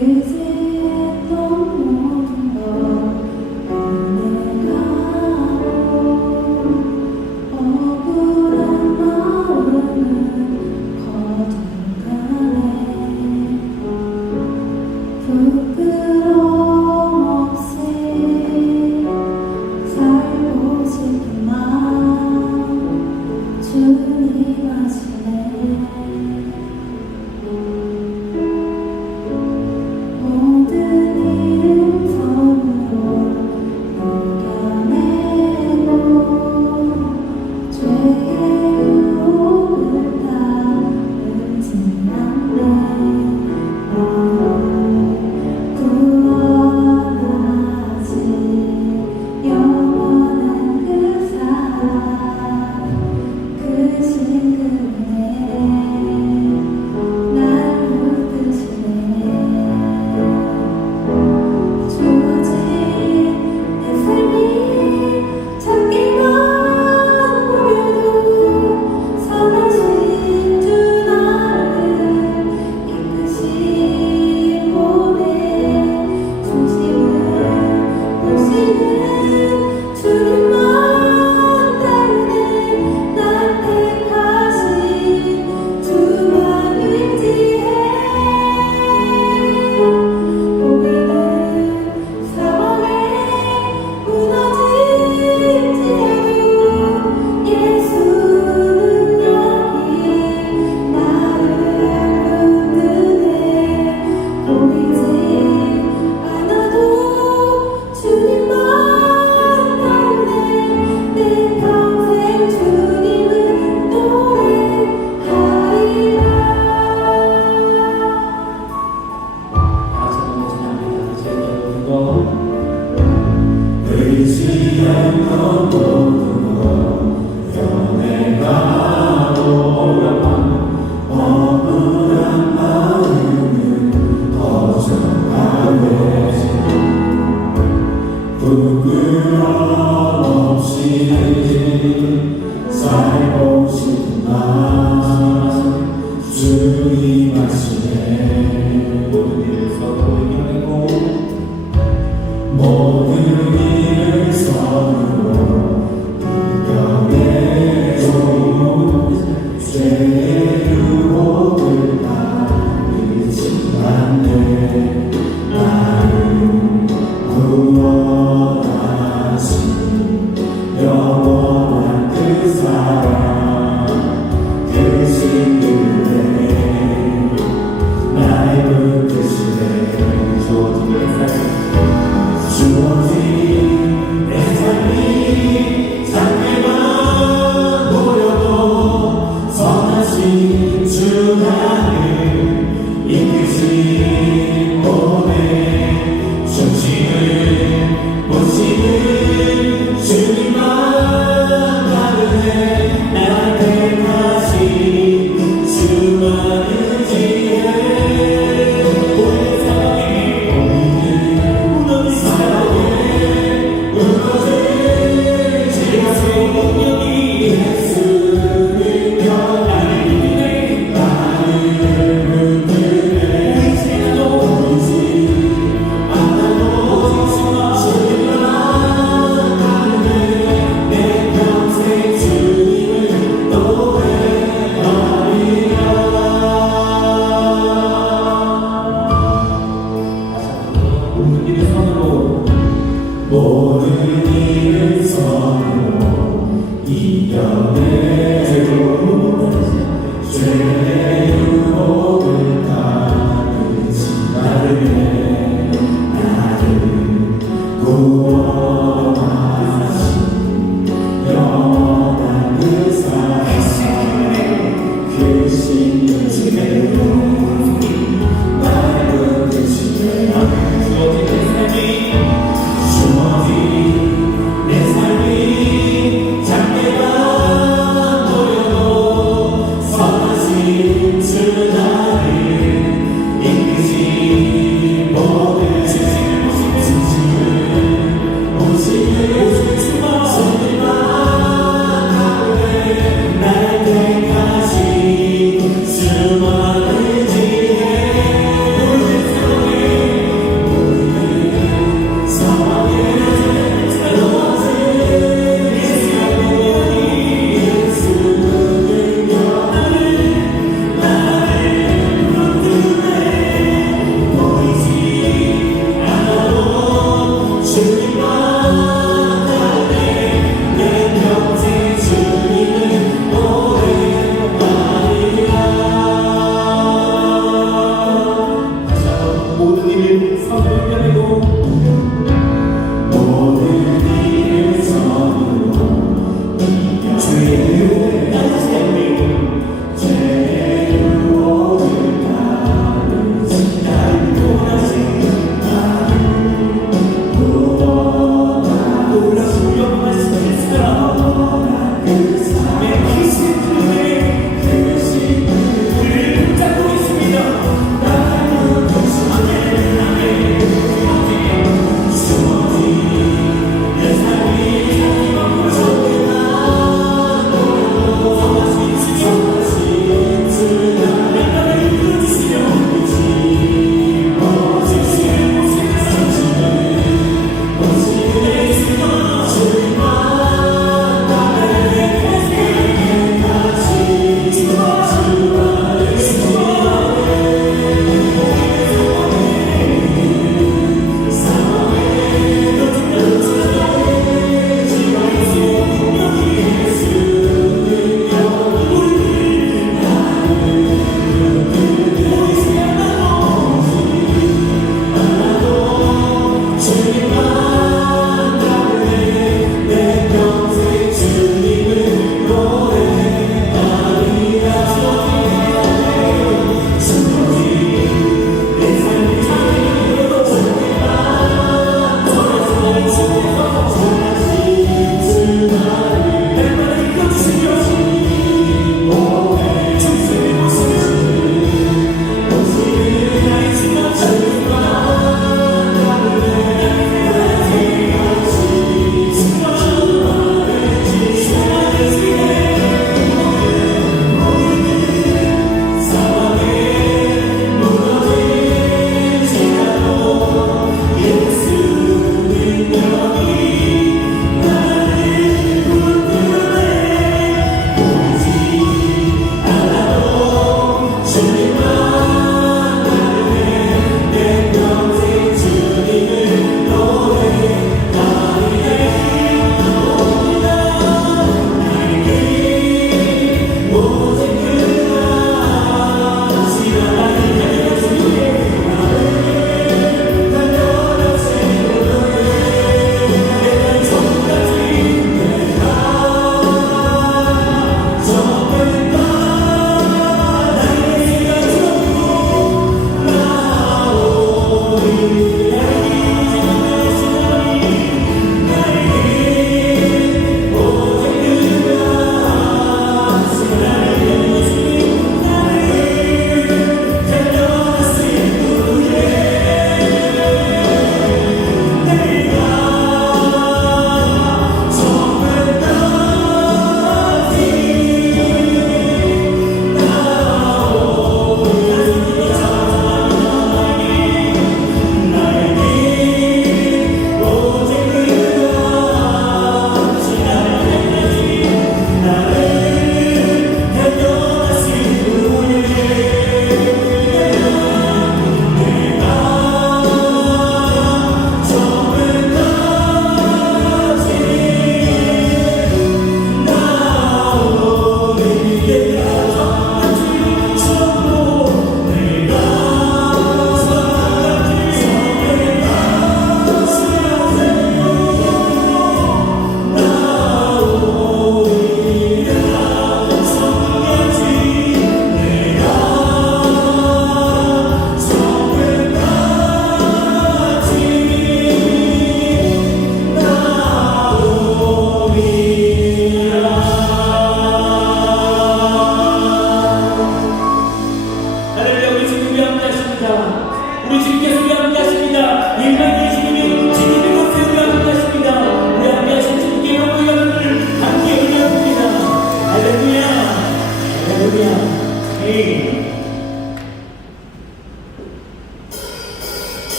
의지했던 모든 걸 내가고 억울한 마음은 거듭나네. 부끄러움 없이 살고 싶은 마음 주님 아시네.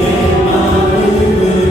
내 마음을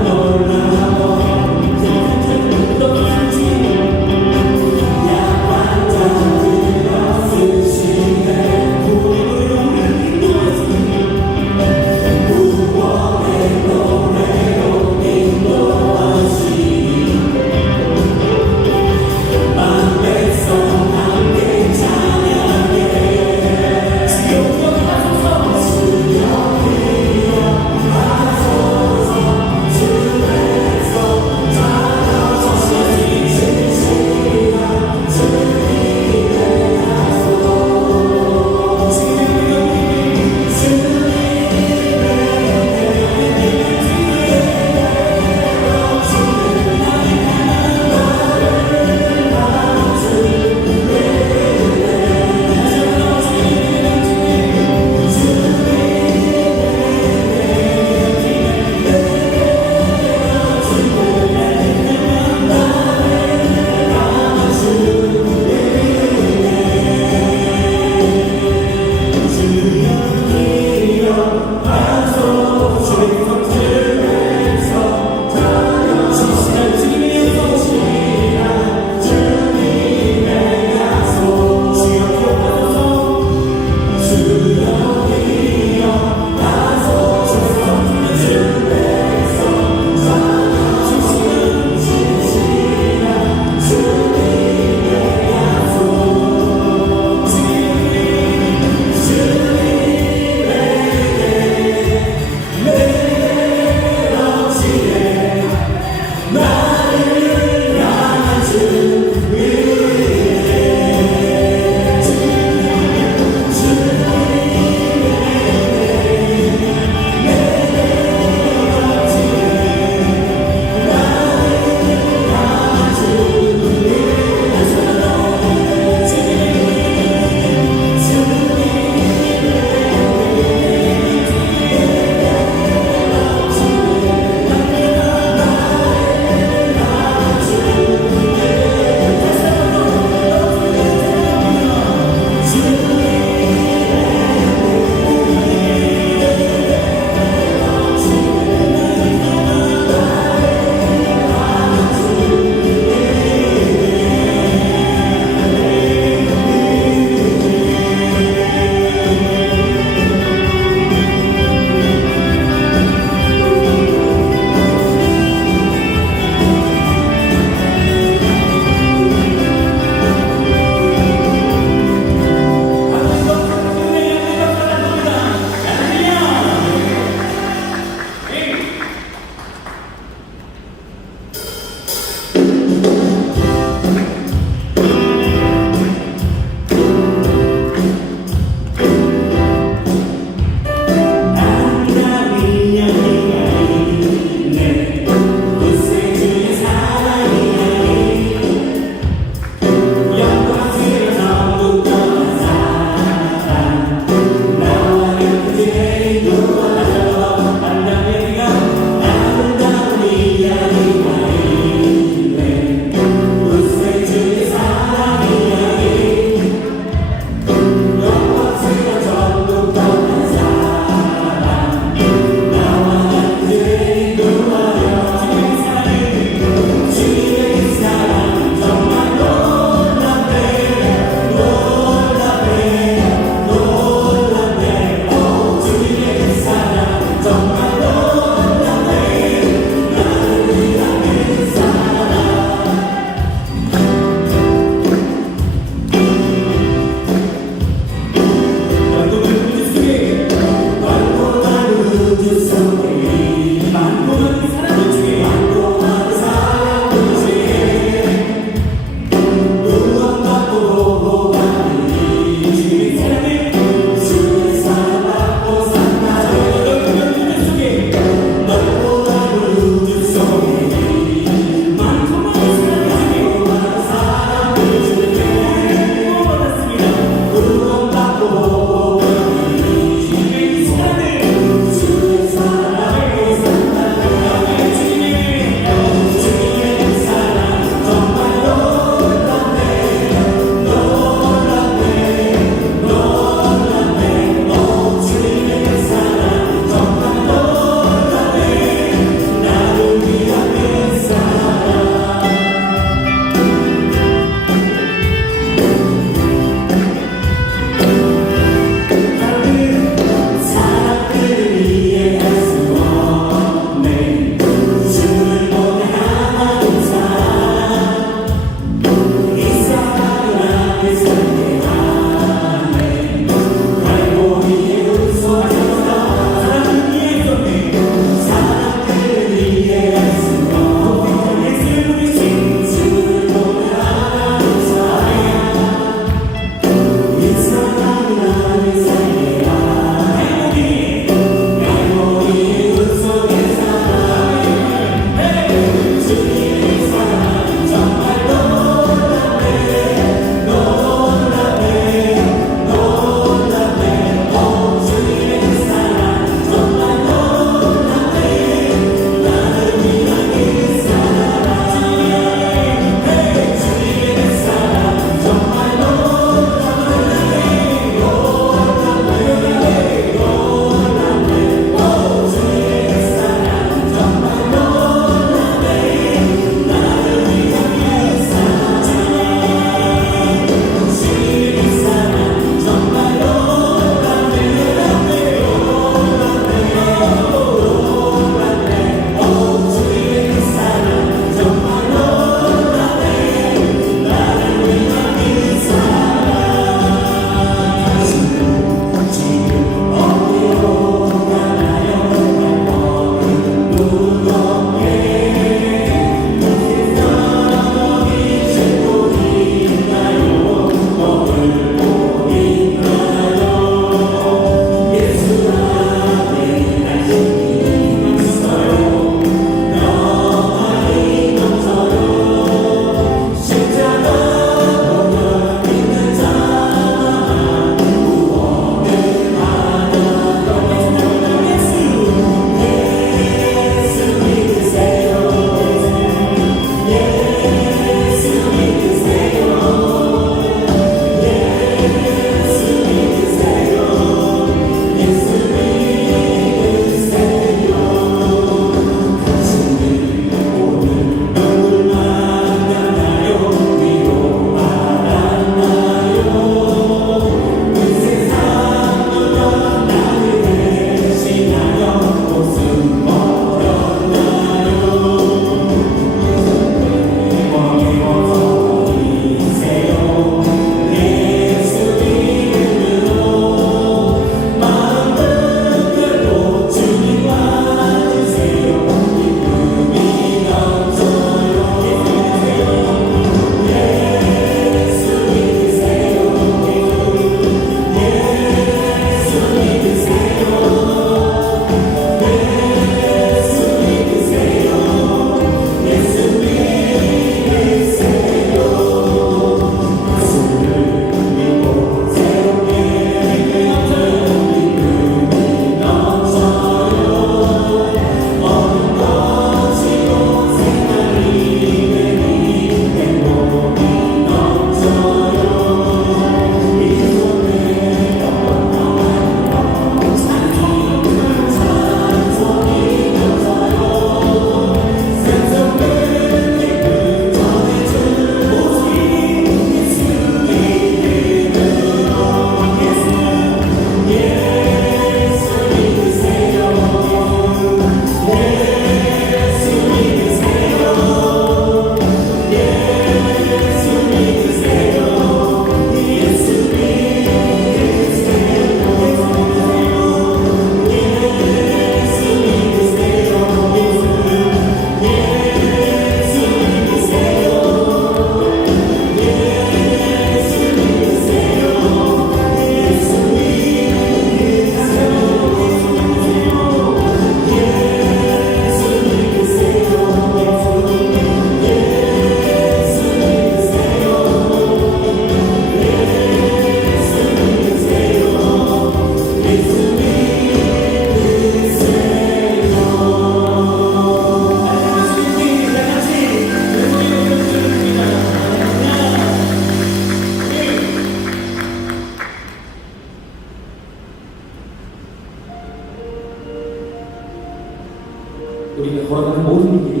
우리가 걸어가는 모든 길이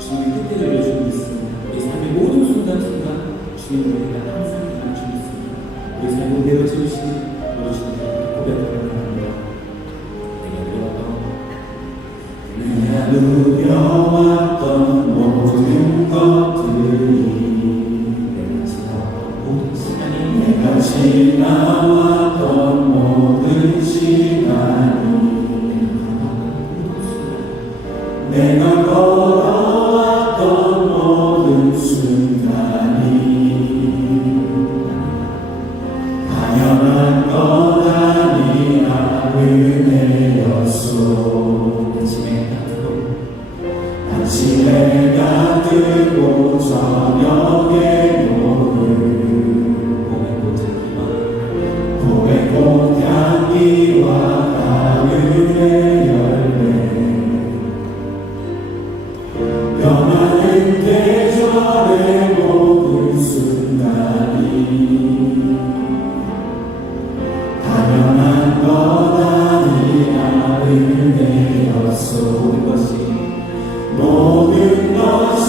주님의 뜻대로 이루어지고 있습니다. 우리 삶의 모든 순간순간 주님을 우리가 항상 가르치고 있습니다. 우리 삶을 내어주신 우리 주님께 고백하는 겁니다. 내가 누려왔던 모든 것들이 내가 지나왔던 모든 시간이 내가 걸어왔던 모든 순간이 당연한 것 아니라 은혜였소. 아침에 가뜨고 저녁에 노을 봄의 꽃향기와 가을의 열매 변하는 계절의 모든 순간이 당연한 것 아니라 은혜였소. 모든 것이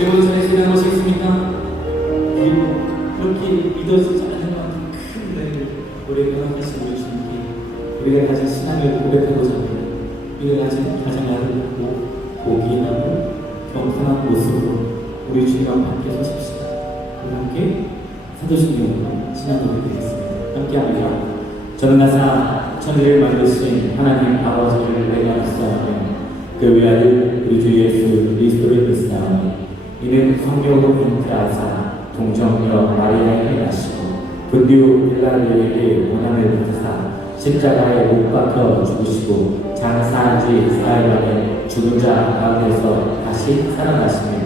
우리 모두 전에 지나는 것이 있습니까? 그리고 그렇게 믿어지지 않는 만큼 큰 은혜를 우리에게 허락하신 우리 주님께 우리가 가진 신앙을 고백하고자 합니다. 우리가 가진 가정의 아름답고 보기에 남은 겸손한 모습으로 우리 주님과 함께 서십시다. 우리 함께 사도신경으로 신앙 고백드리겠습니다. 함께 합니다. 저는 나사 천지를 만드신 하나님 아버지를 내가 믿사오며 그 외아들 우리 주 예수 그리스도를 믿사오니 이는 성령으로 잉태하사 동정녀 마리아에게 나시고 본디오 빌라도에게 고난을 받으사 십자가에 못 박혀 죽으시고 장사한 지 사흘 만에 죽은 자 가운데서 다시 살아나시며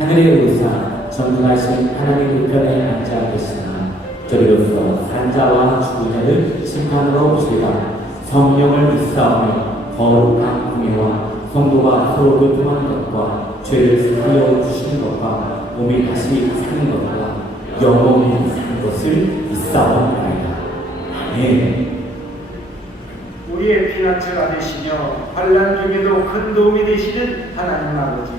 하늘에 오르사 전능하신 하나님 우편에 앉아 계시나 저리로서 산자와 죽은 자를 심판으로 오시리라. 성령을 믿사오며 거룩한 공예와 성도가 서로 교통하는 것과 죄를 사하여 주시는 것과 몸이 다시 사는 것과 영원히 사는 것을 믿사옵나이다. 아멘. 우리의 피난처가 되시며 환난 중에도 큰 도움이 되시는 하나님 아버지,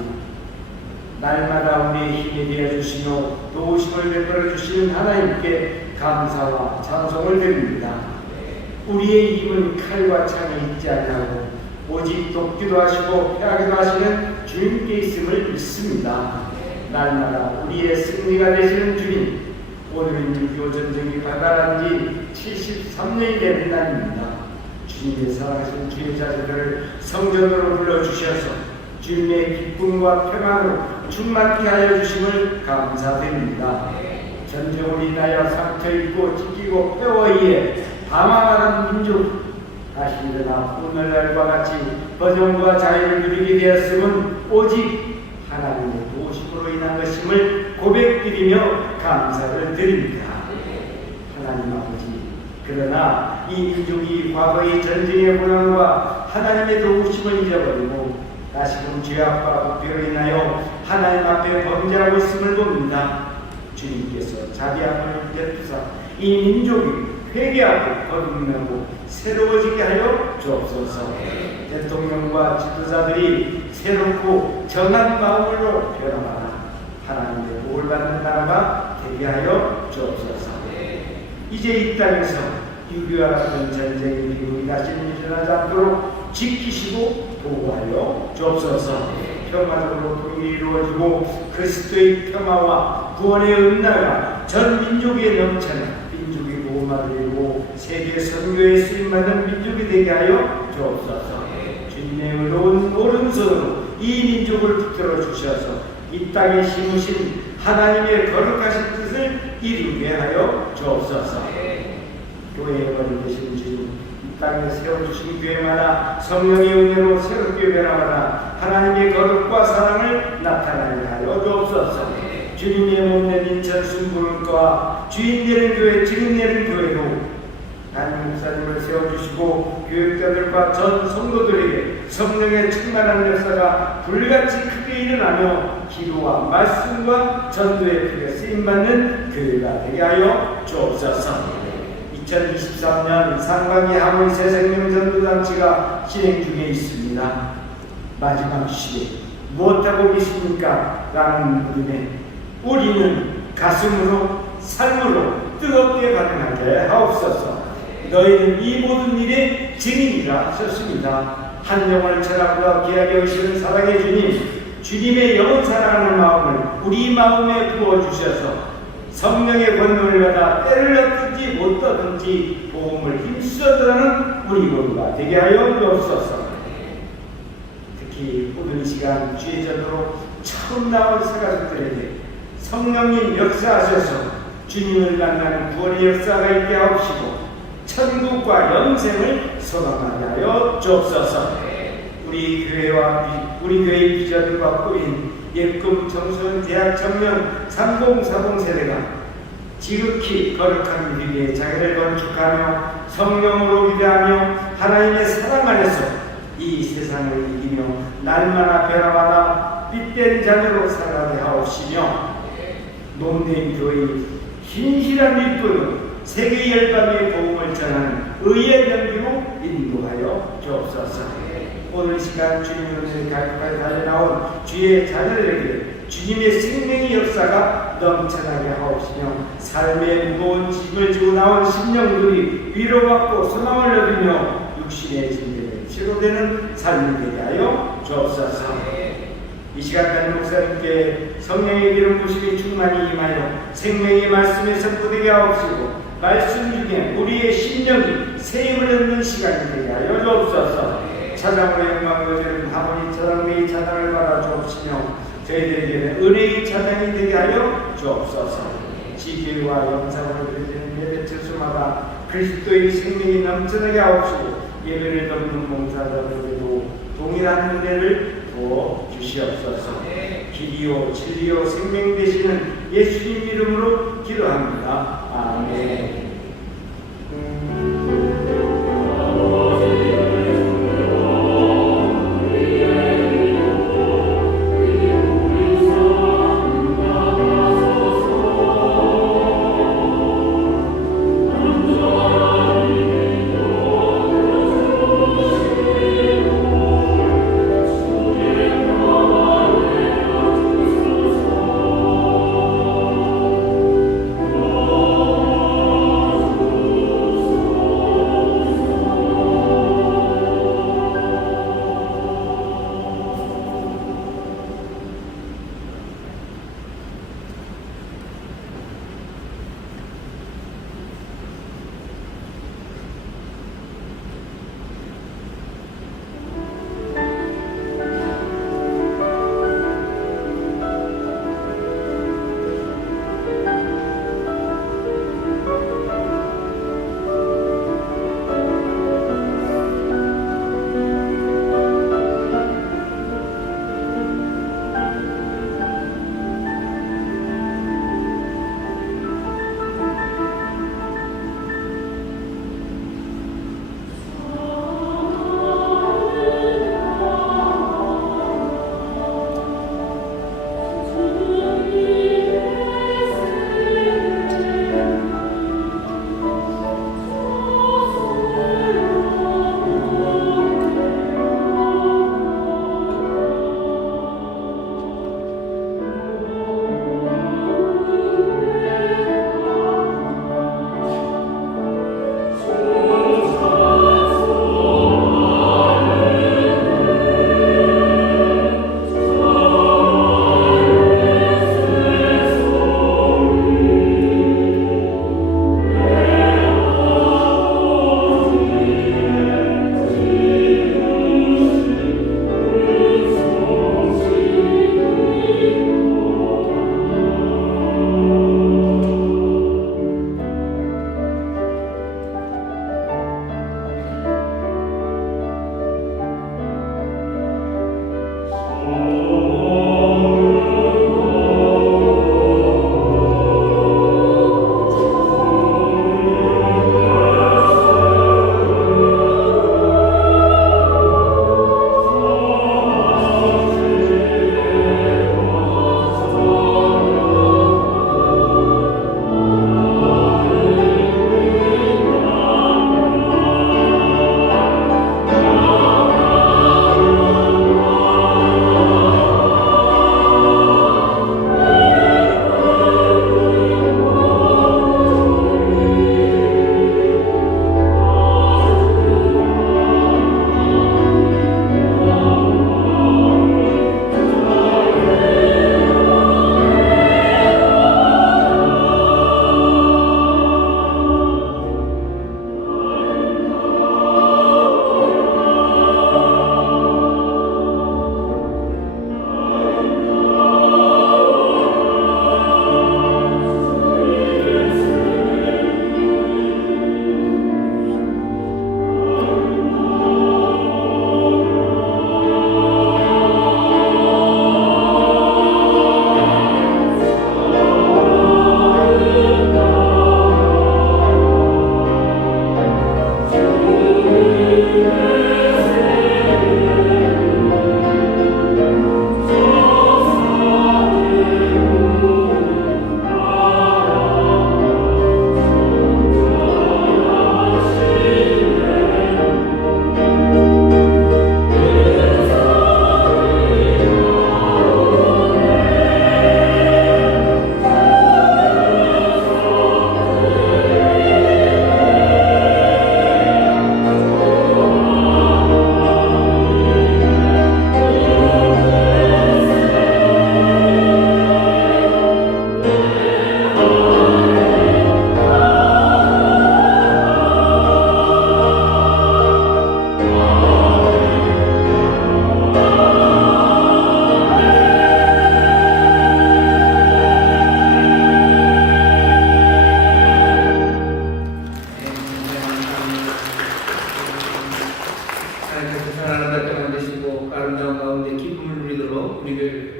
날마다 우리의 힘이 되어 주시며 도우심을 베풀어 주시는 하나님께 감사와 찬송을 드립니다. 우리의 힘은 칼과 창에 있지 않냐고 오직 돕기도 하시고 패하기도 하시는 주님께 있음을 믿습니다. 날마다 우리의 승리가 되시는 주님, 오늘은 6.25 전쟁이 발발한 지 73년이 되는 날입니다. 주님의 사랑하신 주의 자녀들을 성전으로 불러주셔서 주님의 기쁨과 평안으로 충만케 하여 주심을 감사드립니다. 전쟁으로 인하여 상처입고 찢기고 뼈어이에 방황하는 민족 하시려나 오늘날과 같이 번영과 자유를 누리게 되었음은 오직 하나님의 도우심으로 인한 것임을 고백드리며 감사를 드립니다. 하나님 아버지, 그러나 이 민족이 과거의 전쟁의 고난과 하나님의 도우심을 잊어버리고 다시금 죄악과 부패로 인하여 하나님 앞에 범죄하고 있음을 봅니다. 주님께서 자비 앞을 베푸사 이 민족이 회개하고 거듭나고 새로워지게 하여 주옵소서. 대통령과 지도자들이 새롭고 정한 마음으로 변화하라. 하나님의 복을 받는 나라가 되게 하여 주옵소서. 이제 이 땅에서 6.25와 같은 전쟁이 비극이 다시 일어나지 않도록 지키시고 보호하여 주옵소서. 평화적으로 통일이 이루어지고 그리스도의 평화와 구원의 은나가 전 민족에 넘쳐나 민족의 보호막을 이루고 세계 선교에 쓰임받는 민족이 되게 하여 주옵소서. 주님의 의로운 오른손으로 이 민족을 붙들어 주셔서 이 땅에 심으신 하나님의 거룩하신 뜻을 이루게 하여 주옵소서. 교회의 머리 되신 주님, 이 땅에 세워주신 교회마다 성령의 은혜로 새롭게 변화하나 하나님의 거룩과 사랑을 나타나게 하여 주옵소서. 주님의 몸된 인천 순복음과 주인 되는 교회, 증인 되는 교회로 담임 목사님을 세워주시고 교육자들과 전 성도들에게 성령의 충만한 역사가 불같이 크게 일어나며 기도와 말씀과 전도에 크게 쓰임받는 교회가 되게 하여 주옵소서. 2023년 상반기 하모니 새생명 전도잔치가 진행 중에 있습니다. 마지막 시대 무엇하고 계십니까? 라는 물음에 우리는 가슴으로 삶으로 뜨겁게 반응하게 하옵소서. 너희는 이 모든 일의 증인이라 하셨습니다. 한 영혼을 천하보다 귀하게 여기시는 사랑의 주님, 주님의 영혼 사랑하는 마음을 우리 마음에 부어주셔서 성령의 권능을 받아 때를 얻든지 못 얻든지 복음을 힘써 전하는 우리 모두가 되게 하여 주옵소서. 특히 오늘 이 시간 주의 전으로 처음 나온 새가족들에게 성령님 역사하셔서 주님을 만나는 구원의 역사가 있게 하옵시고 천국과 영생을 소망하게 하여 주옵소서. 우리 교회와 우리 교회의 비전과 꾸린 예금 청소년 대학 청년 3040 세대가 지극히 거룩한 믿음의 자기를 건축하며 성령으로 위대하며 하나님의 사랑 안에서 이 세상을 이기며 날마다 변화마다 빛된 자녀로 살아가게 하옵시며 몸된 교회의 신실한 일꾼은 세계 열방의 복음을 전하는 의의 연기로 인도하여 주옵소서. 오늘 시간 주님의 은혜를 가까이 달려나온 주의 자녀들에게 주님의 생명의 역사가 넘쳐나게 하옵시며 삶의 무거운 짐을 지고 나온 심령들이 위로받고 소망을 얻으며 육신의 진리에 치료되는 삶이 되게 하여 주옵소서. 이 시간 담임 목사님께 성령의 기름 부심이 충만히 임하여 생명의 말씀에 선포되게 하옵시고 말씀 중에 우리의 심령이 새 힘을 얻는 시간이 되게 하여 주옵소서. 찬양으로 영광을 드리는 하모니 찬양 매일 찬양을 받아 주옵시며 저희들에게는 은혜의 찬양이 되게 하여 주옵소서. 지교와 영상으로 드리는 예배 철수마다 그리스도의 생명이 넘쳐나게 하옵시고 예배를 돕는 봉사자들에게도 동일한 은혜를 부어 주시옵소서. 길이요 진리요 생명 되시는 예수님 이름으로 기도합니다. 아멘.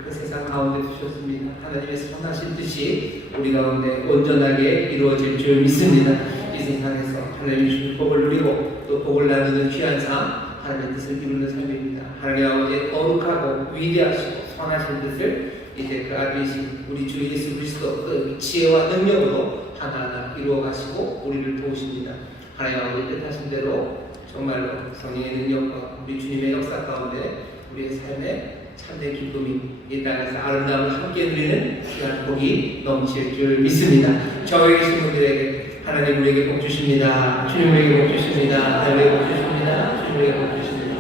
그 세상 가운데 두셨습니다. 하나님의 선하신 뜻이 우리 가운데 온전하게 이루어질 줄 믿습니다. 이 세상에서 하나님의 주신 복을 누리고 또 복을 나누는 귀한 삶, 하나님의 뜻을 이루는 삶입니다. 하나님 아버지의 거룩하고 위대하시고 선하신 뜻을 이제 그 아들이신 우리 주 예수 그리스도 그 지혜와 능력으로 하나하나 이루어가시고 우리를 도우십니다. 하나님 아버지 뜻하신 대로 정말로 성령의 능력과 우리 주님의 역사 가운데 우리의 삶에 참된 기쁨이 이 땅에서 아름다움을 함께 누리는 귀한 복이 넘칠 줄 믿습니다. 저에게 계신 분들에게 하나님 우리에게 복 주십니다. 주님 우리에게 복 주십니다. 하나님 우리에게 복 주십니다. 주님 우리에게 복 주십니다.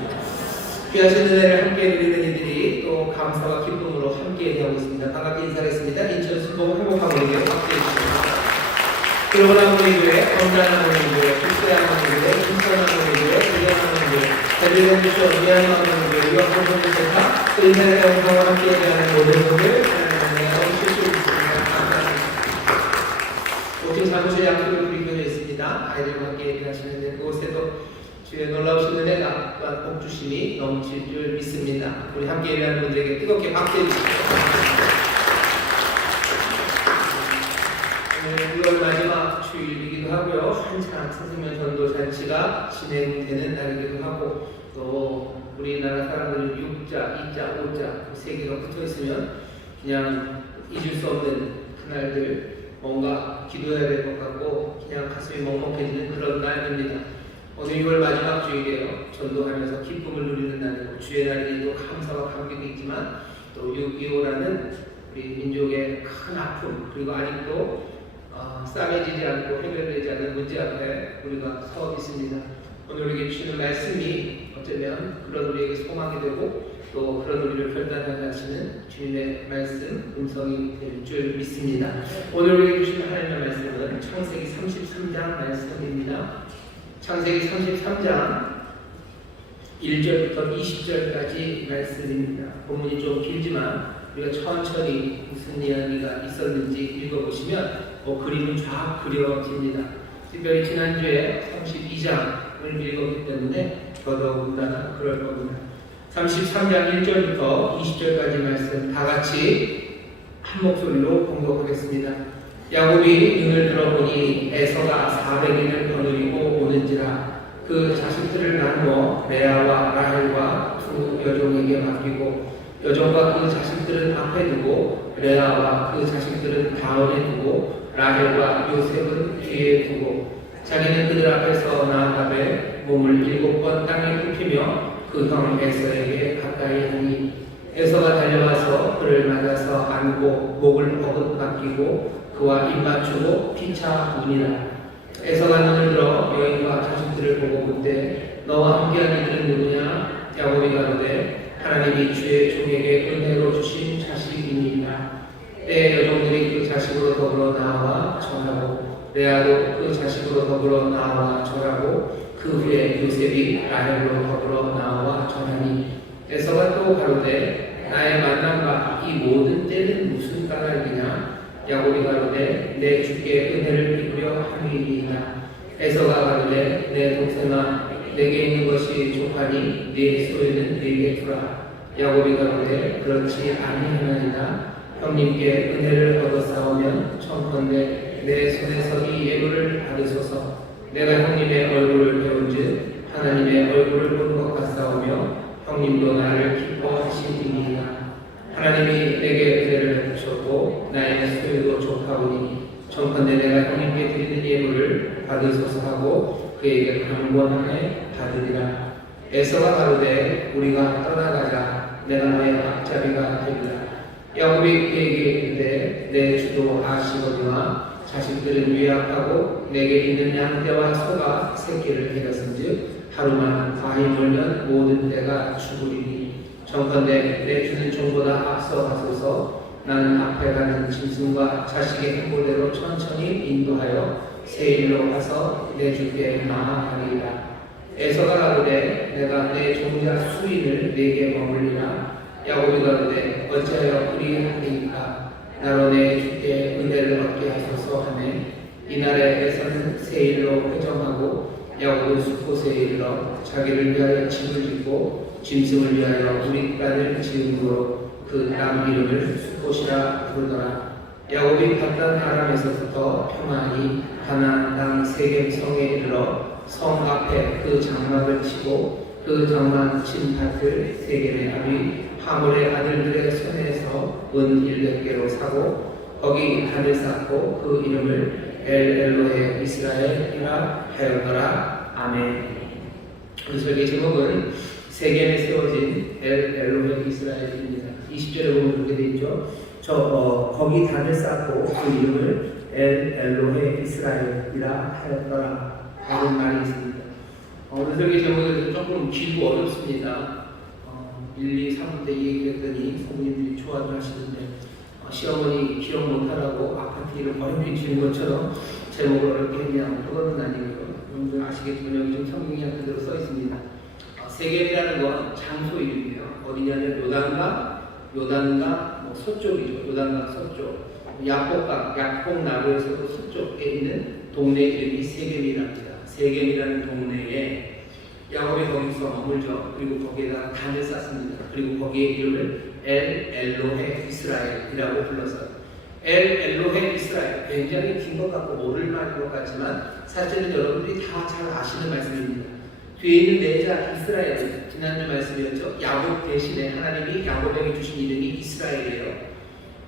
귀하신 은혜를 함께 누리는 이들이 또 감사와 기쁨으로 함께 하고 있습니다. 반갑게 인사하겠습니다. 인천 순복 행복한 우리에게 함께 해주십니다. 그러고 나면 우리교회, 건강한 우리교회, 국대한 우리교회, 인천한 우리교회, 대전한 우리교회, 대전교회, 미안한 우리교회, 유학한 우리교회가 또 인생의 영광과 함께 하는 모든 분들 하나님의 실수있습니다. 감사합니다. 오직 사무실 양쪽에 우리 교회에 있습니다. 아이들과 함께 일하시는데 그곳에도 주의 놀라우신 은혜가 또한 복주심이 넘칠 줄 믿습니다. 우리 함께 일하는 분들에게 뜨겁게 박수해 주시기 바랍니다. 6월 마지막 주일이기도 하고요. 한창 스승면 전도 잔치가 진행되는 날이기도 하고 또 우리나라 사람들은 6자, 2자, 5자 세 개가 붙어 있으면 그냥 잊을 수 없는 그날들 뭔가 기도해야 될 것 같고 그냥 가슴이 먹먹해지는 그런 날입니다. 오늘 6월 마지막 주일이에요. 전도하면서 기쁨을 누리는 날이고 주의 날이 또 감사와 감격이 있지만 또 6.25라는 우리 민족의 큰 아픔 그리고 아직도 싸매지지 않고 해결되지 않는 문제 앞에 우리가 서 있습니다. 오늘 우리에게 주시는 말씀이 어쩌면 그런 우리에게 소망이 되고 또 그런 우리를 결단하게 하시는 주님의 말씀, 음성이 될 줄 믿습니다. 오늘 우리에게 주시는 하나님의 말씀은 창세기 33장 말씀입니다. 창세기 33장 1절부터 20절까지 말씀입니다. 본문이 좀 길지만 우리가 천천히 무슨 이야기가 있었는지 읽어보시면 그림은 쫙 그려집니다. 특별히 지난주에 32장을 읽었기 때문에 더더군다나 그럴 겁니다. 33장 1절부터 20절까지 말씀 다 같이 한 목소리로 공독하겠습니다. 야곱이 눈을 들어보니 에서가 400인을 거느리고 오는지라 그 자식들을 나누어 레아와 라헬과 두 여종에게 맡기고 여종과 그 자식들은 앞에 두고 레아와 그 자식들은 다음에 두고 라헬과 요셉은 뒤에 두고 자기는 그들 앞에서 나아가되 몸을 7번 땅에 굽히며 그 형 에서에게 가까이 하니 에서가 달려와서 그를 맞아서 안고 목을 어긋 맡기고 그와 입 맞추고 피차 우니라. 에서가 눈을 들어 여인과 자식들을 보고 묻되 너와 함께한 이들은 누구냐? 야곱이 가로되 하나님이 주의 종에게 은혜로 주신 자식이니이다. 때에 여종들이 그 자식으로 더불어 나와 절하고 레아도 그 자식으로 더불어 나와 절하고 그 후에 요셉이 라헬로 더불어 나와 절하니 에서가 또 가로되 나의 만남과 이 모든 때는 무슨 까닭이냐? 야곱이 가로되 내 주께 은혜를 입으려 함이니이다. 에서가 가로되 내 동생아 내게 있는 것이 족하니 네 소유는 네게 주라. 야곱이 가로되 그렇지 아니하나이다. 형님께 은혜를 얻어 싸우면 청컨대 내 손에서 이 예물을 받으소서. 내가 형님의 얼굴을 배운즉 하나님의 얼굴을 본 것 같사오며 형님도 나를 기뻐하시니이다. 하나님이 내게 은혜를 베푸셨고 나의 소유도 족하오니 청컨대 내가 형님께 드리는 예물을 받으소서 하고 그에게 강권하에 받으리라. 에서가 가로되 우리가 떠나가자. 내가 내 앞잡이가 되리라. 야곱이 그에게 이르되 내 주도 아시거니와 자식들은 유약하고 내게 있는 양떼와 소가 새끼를 데렸은즉 하루만 과히 멀면 모든 때가 죽으리니 정컨대 내 주는 종보다 앞서 가소서. 나는 앞에 가는 짐승과 자식의 행보대로 천천히 인도하여 세일로 가서 내 주께 나아가리라. 에서가 가로되 내가 내 종자 수인을 내게 머물리라. 야곱이 가로되 어찌하여 그리하리이까? 나로 내 주께 은혜를 얻게 하소서 하매 이날에 에서는 세일로 회정하고 야곱은 수코스에 이르러 자기를 위하여 집을 짓고 짐승을 위하여 우리간을 지음으로 그 땅 이름을 숫곳이라 부르더라. 야곱이 받단 아람에서부터 평안히 가나안 땅 세겜 성에 이르러 성 앞에 그 장막을 치고 그 장막 친 밭을 세겜의 아비 하몰의 아들들의 손에서 은 100개로 사고 거기 단을 쌓고 그 이름을 엘로헤 이스라엘이라 하였더라. 아멘. 이 설계 제목은 세겜에 세워진 엘로헤 이스라엘입니다. 20절에 보면 그렇게 되어 있죠. 거기 단을 쌓고 그 이름을 엘로헤 이스라엘이라 하였더라 라는 말이 있습니다. 오늘 설계 제목은 조금 길고 어렵습니다. 1, 2, 3대 얘기했더니 성도님들이 좋아들 하시는데 시어머니 기억 못하라고 아파트 이름 어렵게 지은 것처럼 제목을 어렵게 했냐, 그거는 아니고요. 여러분들 아시겠지만 여기 좀 성경이 그대로 써 있습니다. 세겜이라는 건 장소 이름이에요. 어디냐면 요단강 뭐 서쪽이죠. 요단강 서쪽. 약복나루에서도 서쪽에 있는 동네 이름이 세겜이랍니다. 세겜이라는 동네에 야곱이 거기서 머물죠. 그리고 거기에다가 단을 쌓습니다. 그리고 거기에 이름을 엘로헤 이스라엘이라고 불러서 엘로헤 이스라엘, 굉장히 긴 것 같고 모를 말인 것 같지만 사실은 여러분들이 다 잘 아시는 말씀입니다. 뒤에 있는 내자 이스라엘은 지난주 말씀이었죠. 야곱 대신에 하나님이 야곱에게 주신 이름이 이스라엘이에요.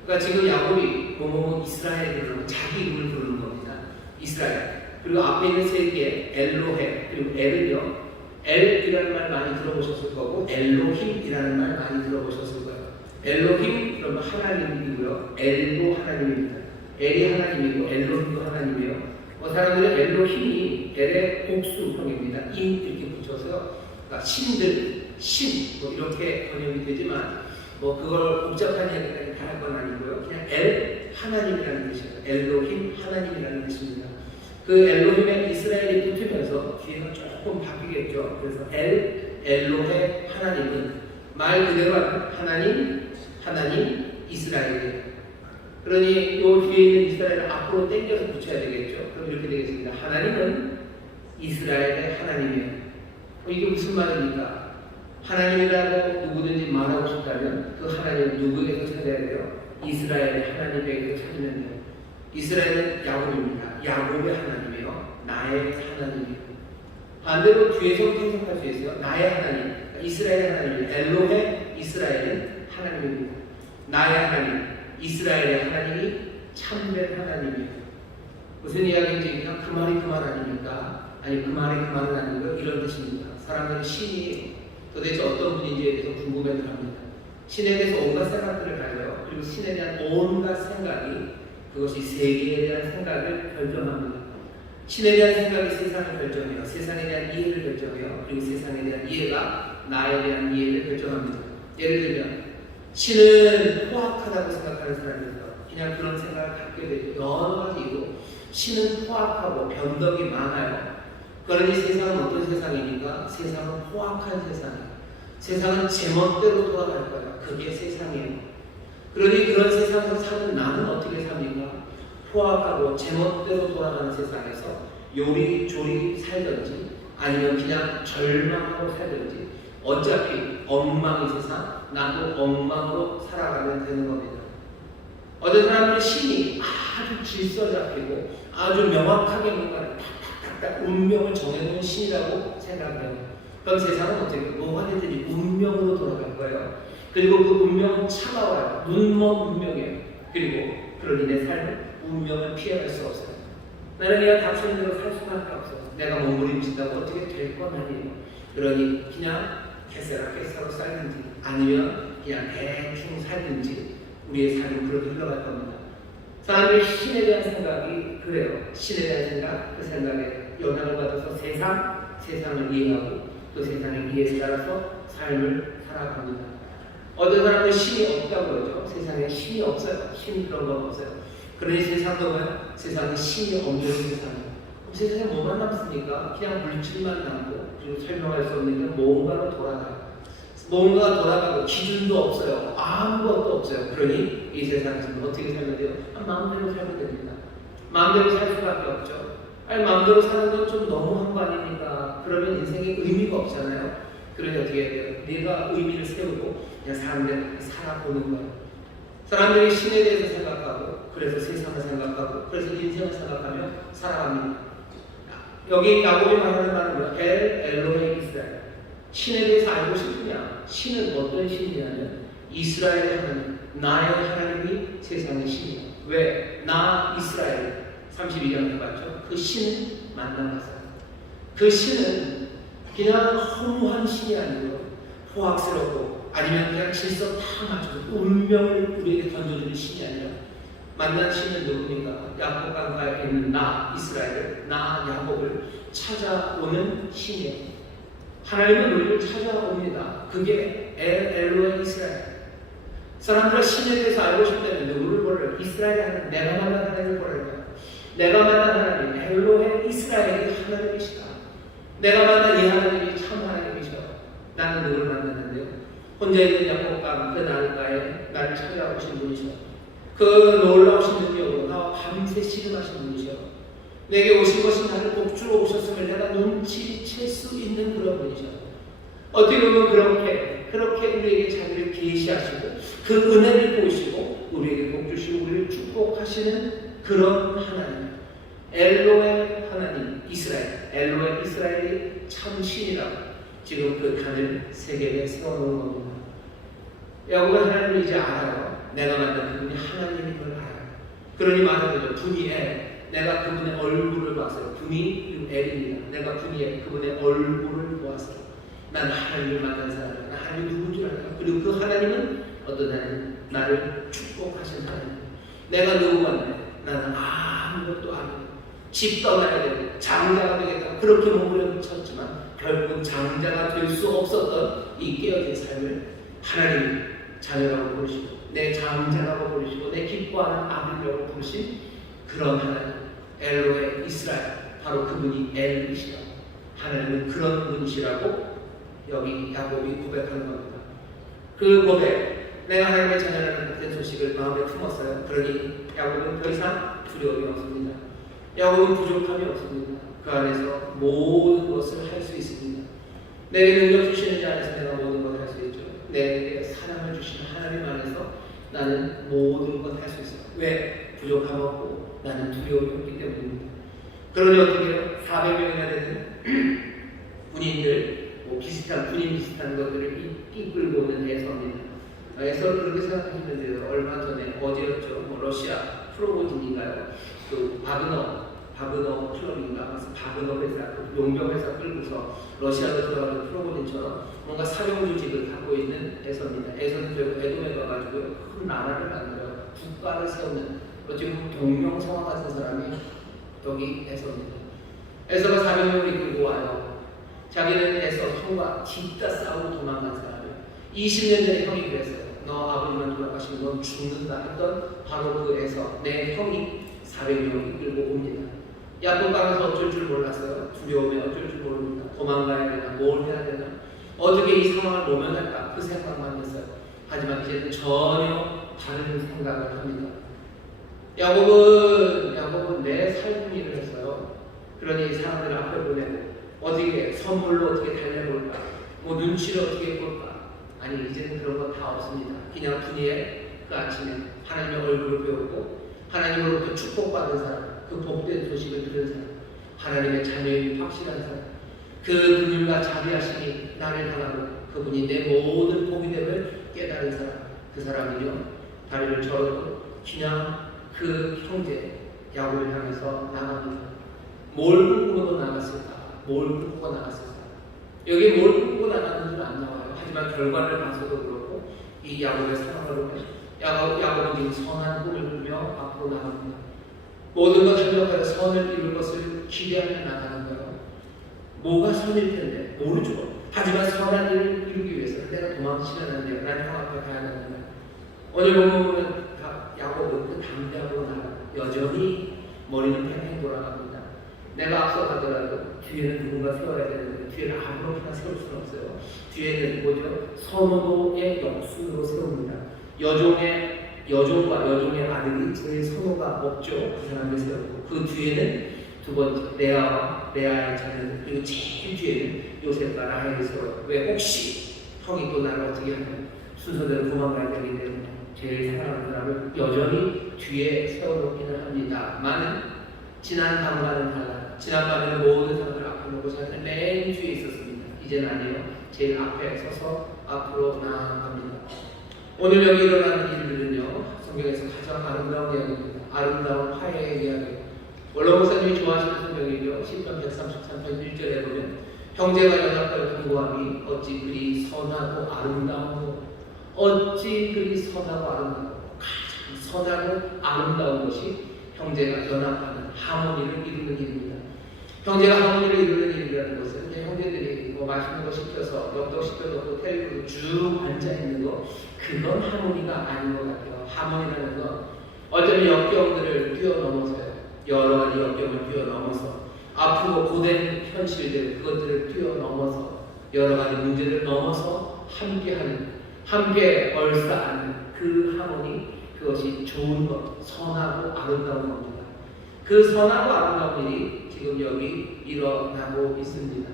그러니까 지금 야곱이 뭐뭐 이스라엘이라고 자기 이름을 부르는 겁니다. 이스라엘. 그리고 앞에 있는 세 개 엘로헤, 그리고 엘은요, 엘이라는 말 많이 들어보셨을 거고 엘로힘이라는 말 많이 들어보셨을 거예요. 엘로힘 그러면 하나님이고요. 엘도 하나님입니다. 엘이 하나님이고 엘로힘도 하나님이에요. 사람들은 엘로힘이 엘의 복수형입니다. 인 이렇게 붙여서 그러니까 신들, 신 뭐 이렇게 번역이 되지만 뭐 그걸 복잡한 얘기까지 다 할 건 아니고요. 그냥 엘 하나님이라는 뜻이에요. 엘로힘 하나님이라는 뜻입니다. 그 엘로힘의 이스라엘이 붙으면서 뒤에가 조금 바뀌겠죠. 그래서 엘로헤 하나님은 말 그대로 하나님 이스라엘이에요. 그러니 요 뒤에 있는 이스라엘을 앞으로 당겨서 붙여야 되겠죠. 그럼 이렇게 되겠습니다. 하나님은 이스라엘의 하나님이에요. 이게 무슨 말입니까? 하나님이라고 누구든지 말하고 싶다면 그 하나님 누구에게서 찾아야 돼요? 이스라엘의 하나님에게서 찾으면 돼요. 이스라엘은 야곱입니다. 야곱의 하나님이에요. 나의 하나님이에요. 반대로 뒤에서 해석할 수 있어요. 나의 하나님, 이스라엘의 하나님, 엘로헤 이스라엘은 하나님입니다. 나의 하나님, 이스라엘의 하나님이 참된 하나님이에요. 무슨 이야기인지 그냥 그 말이 그 말 아닙니까? 아니 그 말이 그 말은 아니고요. 이런 뜻입니다. 사람들은 신이 도대체 어떤 분인지에 대해서 궁금해들 합니다. 신에 대해서 온갖 생각들을 가져요. 그리고 신에 대한 온갖 생각이 그것이 세계에 대한 생각을 결정합니다. 신에 대한 생각이 세상을 결정해요. 세상에 대한 이해를 결정해요. 그리고 세상에 대한 이해가 나에 대한 이해를 결정합니다. 예를 들면 신은 포악하다고 생각하는 사람이 있어요. 그냥 그런 생각을 갖게 되고 여러 가지 이유로 신은 포악하고 변덕이 많아요. 그러니 세상은 어떤 세상입니까? 세상은 포악한 세상이에요. 세상은 제멋대로 돌아갈 거예요. 그게 세상이에요. 그러니 그런 세상에서 사는 나는 어떻게 삽니까? 포악하고 제멋대로 돌아가는 세상에서 요리조리 살든지 아니면 그냥 절망하고 살든지 어차피 엉망의 세상, 나도 엉망으로 살아가면 되는 겁니다. 어떤 사람들은 신이 아주 질서 잡히고 아주 명확하게 뭔가를 탁탁탁 운명을 정해놓은 신이라고 생각해요. 그럼 세상은 어떻게 뭐가 되든지 운명으로 돌아갈 거예요. 그리고 그 운명은 차가워요. 눈먼 운명이에요. 그리고 그러니 내 삶은 운명을 피해갈 수 없어요. 나는 내가 닥치는 대로 살 수밖에 없어요. 내가 몸부림친다고 어떻게 될 건 아니에요. 그러니 그냥 개세라로 살든지 아니면 그냥 대충 살든지 우리의 삶은 그렇게 흘러갈 겁니다. 사람들이 신에 대한 생각이 그래요. 신에 대한 생각, 그 생각에 영향을 받아서 세상을 이해하고 또 세상의 이해에 따라서 삶을 살아갑니다. 어떤 사람은 신이 없다고 그러죠. 세상에 신이 없어요. 신 그런 건 없어요. 그러니 세상도 뭐야? 세상에 신이 없는 세상이에요. 세상에 뭐만 남습니까? 그냥 물질만 남고 그리고 설명할 수 없는 게 뭔가로 돌아가요. 뭔가 돌아가고 기준도 없어요. 아무것도 없어요. 그러니 이 세상에서는 어떻게 살면 돼요? 마음대로 살면 됩니다. 마음대로 살 수밖에 없죠. 아니 마음대로 사는 건 좀 너무한 거 아닙니까? 그러면 인생에 의미가 없잖아요. 그러니 어떻게 해야 돼요? 내가 의미를 세우고 그냥 사람들 살아보는 거예요. 사람들이 신에 대해서 생각하고 그래서 세상을 생각하고 그래서 인생을 생각하며 살아갑니다. 여기 야곱이 말하는 말은 뭐야? 엘로헤 이스라엘. 신에 대해서 알고 싶으냐? 신은 어떤 신이냐면 이스라엘의 하나님, 나의 하나님이 세상의 신이야. 왜? 나 이스라엘 32장에 봤죠? 그 신은 만나봤어요. 그 신은 그냥 허무한 신이 아니고 포악스럽고 아니면 그냥 질서 다 맞춰서 운명을 우리에게 던져주는 신이 아니라 만난 신은 누굽니까? 야곱 강가에 있는 나 이스라엘, 나 야곱을 찾아오는 신이에요. 하나님은 우리를 찾아옵니다. 그게 엘로헤 이스라엘. 사람들은 신에 대해서 알고 싶다면 누구를 보려요? 이스라엘 하나님, 내가 만난 하나님을 보려요. 내가 만난 하나님, 엘로헤 이스라엘이 하나님이시다. 내가 만난 이 하나님이 참 하나님이셔. 나는 누구를 만났는데요? 혼자 있는 야곱강 그 나를가에 나를 찾아오신 분이셔. 그 놀라우신 능력으로 나와 밤새 씨름하신 분이셔. 내게 오신 것이 나를 복주러 오셨음을 내가 눈치챌 수 있는 그런 분이셔. 어떻게 보면 그렇게 우리에게 자기를 계시하시고 그 은혜를 보시고 우리에게 복주시고 우리를 축복하시는 그런 하나님. 엘로헤 하나님 이스라엘. 엘로헤 이스라엘이 참 신이라고 지금 그 단을 세계에 세워놓은 겁니다. 야곱은 하나님을 이제 알아요. 내가 만난 그분이 하나님인 걸 알아요. 그러니 말하거든요. 분이 엘. 내가 그분의 얼굴을 봤어요. 분이 엘입니다. 내가 분이 엘. 그분의 얼굴을 보았어요. 난 하나님을 만난 사람이야. 난 하나님이 누군 줄 알까? 그리고 그 하나님은 어떤 하나님? 나를 축복하신 하나님. 내가 누구 같네? 나는 아무것도 아니고 집 떠나야 되고 장자가 되겠다. 그렇게 몸부림쳤지만 결국 장자가 될 수 없었던 이 깨어진 삶을 하나님 자녀라고 부르시고 내 장자라고 부르시고 내 기뻐하는 아들이라고 부르신 그런 하나님 엘로헤 이스라엘 바로 그분이 엘이시다. 하나님은 그런 분이시라고 여기 야곱이 고백하는 겁니다. 그 고백 내가 하나님의 자녀라는 같은 소식을 마음에 품었어요. 그러니 야곱은 더 이상 두려움이 없습니다. 야곱은 부족함이 없습니다. 그 안에서 모든 것을 할 수 있습니다. 내게 능력 주시는 자 안에서 내가 모든 것 할 수 있죠. 내게 사랑을 주시는 하나님 안에서 나는 모든 것 할 수 있어요. 왜? 부족함 없고 나는 두려움이 없기 때문입니다. 그러니 어떻게 해요? 400명이나 되는 군인들 비슷한 군인 비슷한 것들을 이끌고 오는 에서입니다. 에서 그렇게 생각하시면 돼요. 얼마 전에 어제였죠. 러시아 프로고진인가요? 그 바그너 클럽인가? 그래서 바그너 회사, 용병 회사 끌고서 러시아로 들어가는 프로고진처럼 뭔가 사령 조직을 갖고 있는 에서입니다. 에서는 결국 에돔에 가가지고 큰 나라를 만들어요. 국가를 세우는 어찌 보면 동명성화 같은 사람이 여기 에서입니다. 에서가 400명을 이끌고 와요. 자기는 에서 형과 뒤따 싸우고 도망간 사람이에요. 20년 전에 형이 그랬어요. 너 아버지만 돌아가시면 넌 죽는다 했던 바로 그 에서 내 형이 400명을 이끌고 옵니다. 야곱강에서 어쩔 줄 몰랐어요. 두려움에 어쩔 줄 모릅니다. 도망가야 되나 뭘 해야 되나 어떻게 이 상황을 모면할까 그 생각만 했어요. 하지만 이제는 전혀 다른 생각을 합니다. 야곱은 내 삶을 일을 했어요. 그러니 사람들 앞에 보내고 어떻게 선물로 어떻게 달래볼까 뭐 눈치를 어떻게 볼까 아니 이제는 그런 거 다 없습니다. 그냥 분이에 그 아침에 하나님의 얼굴을 배우고 하나님으로부터 축복받은 사람 그 복된 소식을 들은 사람 하나님의 자녀임이 확실한 사람 그 그분과 자비하심이 나를 향하고 그분이 내 모든 복이 됨을 깨달은 사람 그 사람은요 다리를 저어도 그냥 그 형제 야곱을 향해서 나갑니다. 뭘 꿈꾸고 나갔을까? 뭘 꿈꾸고 나갔을까? 여기 뭘 꿈꾸고 나갔는지는 안 나와요. 하지만 결과를 봐서도 그렇고 이 야곱의 상황을 보면 야곱은 지금 선한 꿈을 꾸며 앞으로 나갑니다. 모든 것 합력하여 선을 이룰 것을 기대하며 나가는 거예요. 뭐가 선일 텐데 모르죠. 하지만 선한 일을 이루기 위해서는 내가 도망치면 안 돼요. 난 형 앞에 가야 되는 거예요. 오늘 보면 야곱은 그 담대하고 나가 여전히 머리는 팽팽 돌아갑니다. 내가 앞서 가더라도 뒤에는 누군가 세워야 되는데 뒤에는 아무렇게나 세울 수는 없어요. 뒤에는 뭐죠? 선호도의 역순으로 세웁니다. 여종과 여종의 아들이 제일 선호가 없죠. 그 사람을 세우고 그 뒤에는 두 번째 레아의 자녀들, 그리고 제일 뒤에는 요셉과 라헬이 서로. 왜? 혹시 형이 또 나를 어떻게 하면 순서대로 도망가야 되기 때문에 제일 사랑하는 사람을 여전히 뒤에 세워놓기는 합니다만은 지난번과는 달라요. 지난번에는 모든 사람들 앞에 놓고 자기는 맨 뒤에 있었습니다. 이제는 아니에요. 제일 앞에 서서 앞으로 나아갑니다. 오늘 여기 일어나는 일들은요, 성경에서 가장 아름다운 이야기입니다. 아름다운 화해의 이야기. 원로 목사님이 좋아하시는 성경이죠. 시편 133편 1절에 보면 형제가 연합하여 동거함이 어찌 그리 선하고 아름다운, 어찌 그리 선하고 아름다운, 가장 선하고 아름다운 것이 형제가 연합하는 하모니를 이루는 일입니다. 형제가 하모니를 이루는 일이라는 것은 이제 형제들이 뭐 맛있는 거 시켜서 엽떡 시켜놓고 테이블로 쭉 앉아있는 거, 그건 하모니가 아닌 것 같아요. 하모니라는 건 어쩌면 역경들을 뛰어넘어서요. 여러 가지 역경을 뛰어넘어서 아프고 고된 현실들, 그것들을 뛰어넘어서 여러 가지 문제를 넘어서 함께하는, 함께 얼싸하는 그 하모니, 그것이 좋은 것, 선하고 아름다운 겁니다. 그 선하고 아름다운 일이 지금 여기 일어나고 있습니다.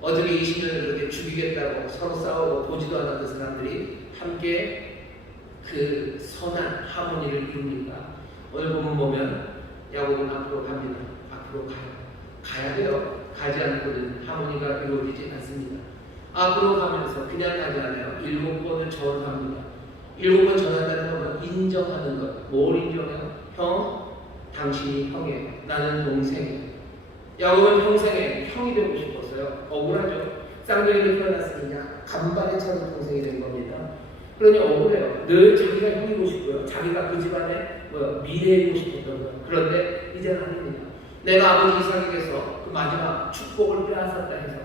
어떻게 20년을 그렇게 죽이겠다고 서로 싸우고 보지도 않았던 사람들이 함께 그 선한 하모니를 이룹니까? 오늘 보면 야곱은 앞으로 갑니다. 앞으로 가야 돼요. 가지 않고는 하모니가 이루어지지 않습니다. 앞으로 가면서 그냥 가지 않아요. 7번을 절합니다. 7번 절한다는 건 인정하는 것. 뭘 인정해요? 형, 당신이 형이에요. 나는 동생이에요. 야곱은 평생에 형이 되고 싶었어요. 억울하죠. 쌍둥이를 태어났으니까 간발의 차는 동생이 된 겁니다. 그러니 억울해요. 늘 자기가 형이고 싶고요. 자기가 그 집안의 미래이고 싶었던 거예요. 그런데 이제는 아닙니다. 내가 아버지 이삭에게서 그 마지막 축복을 빼앗았다 해서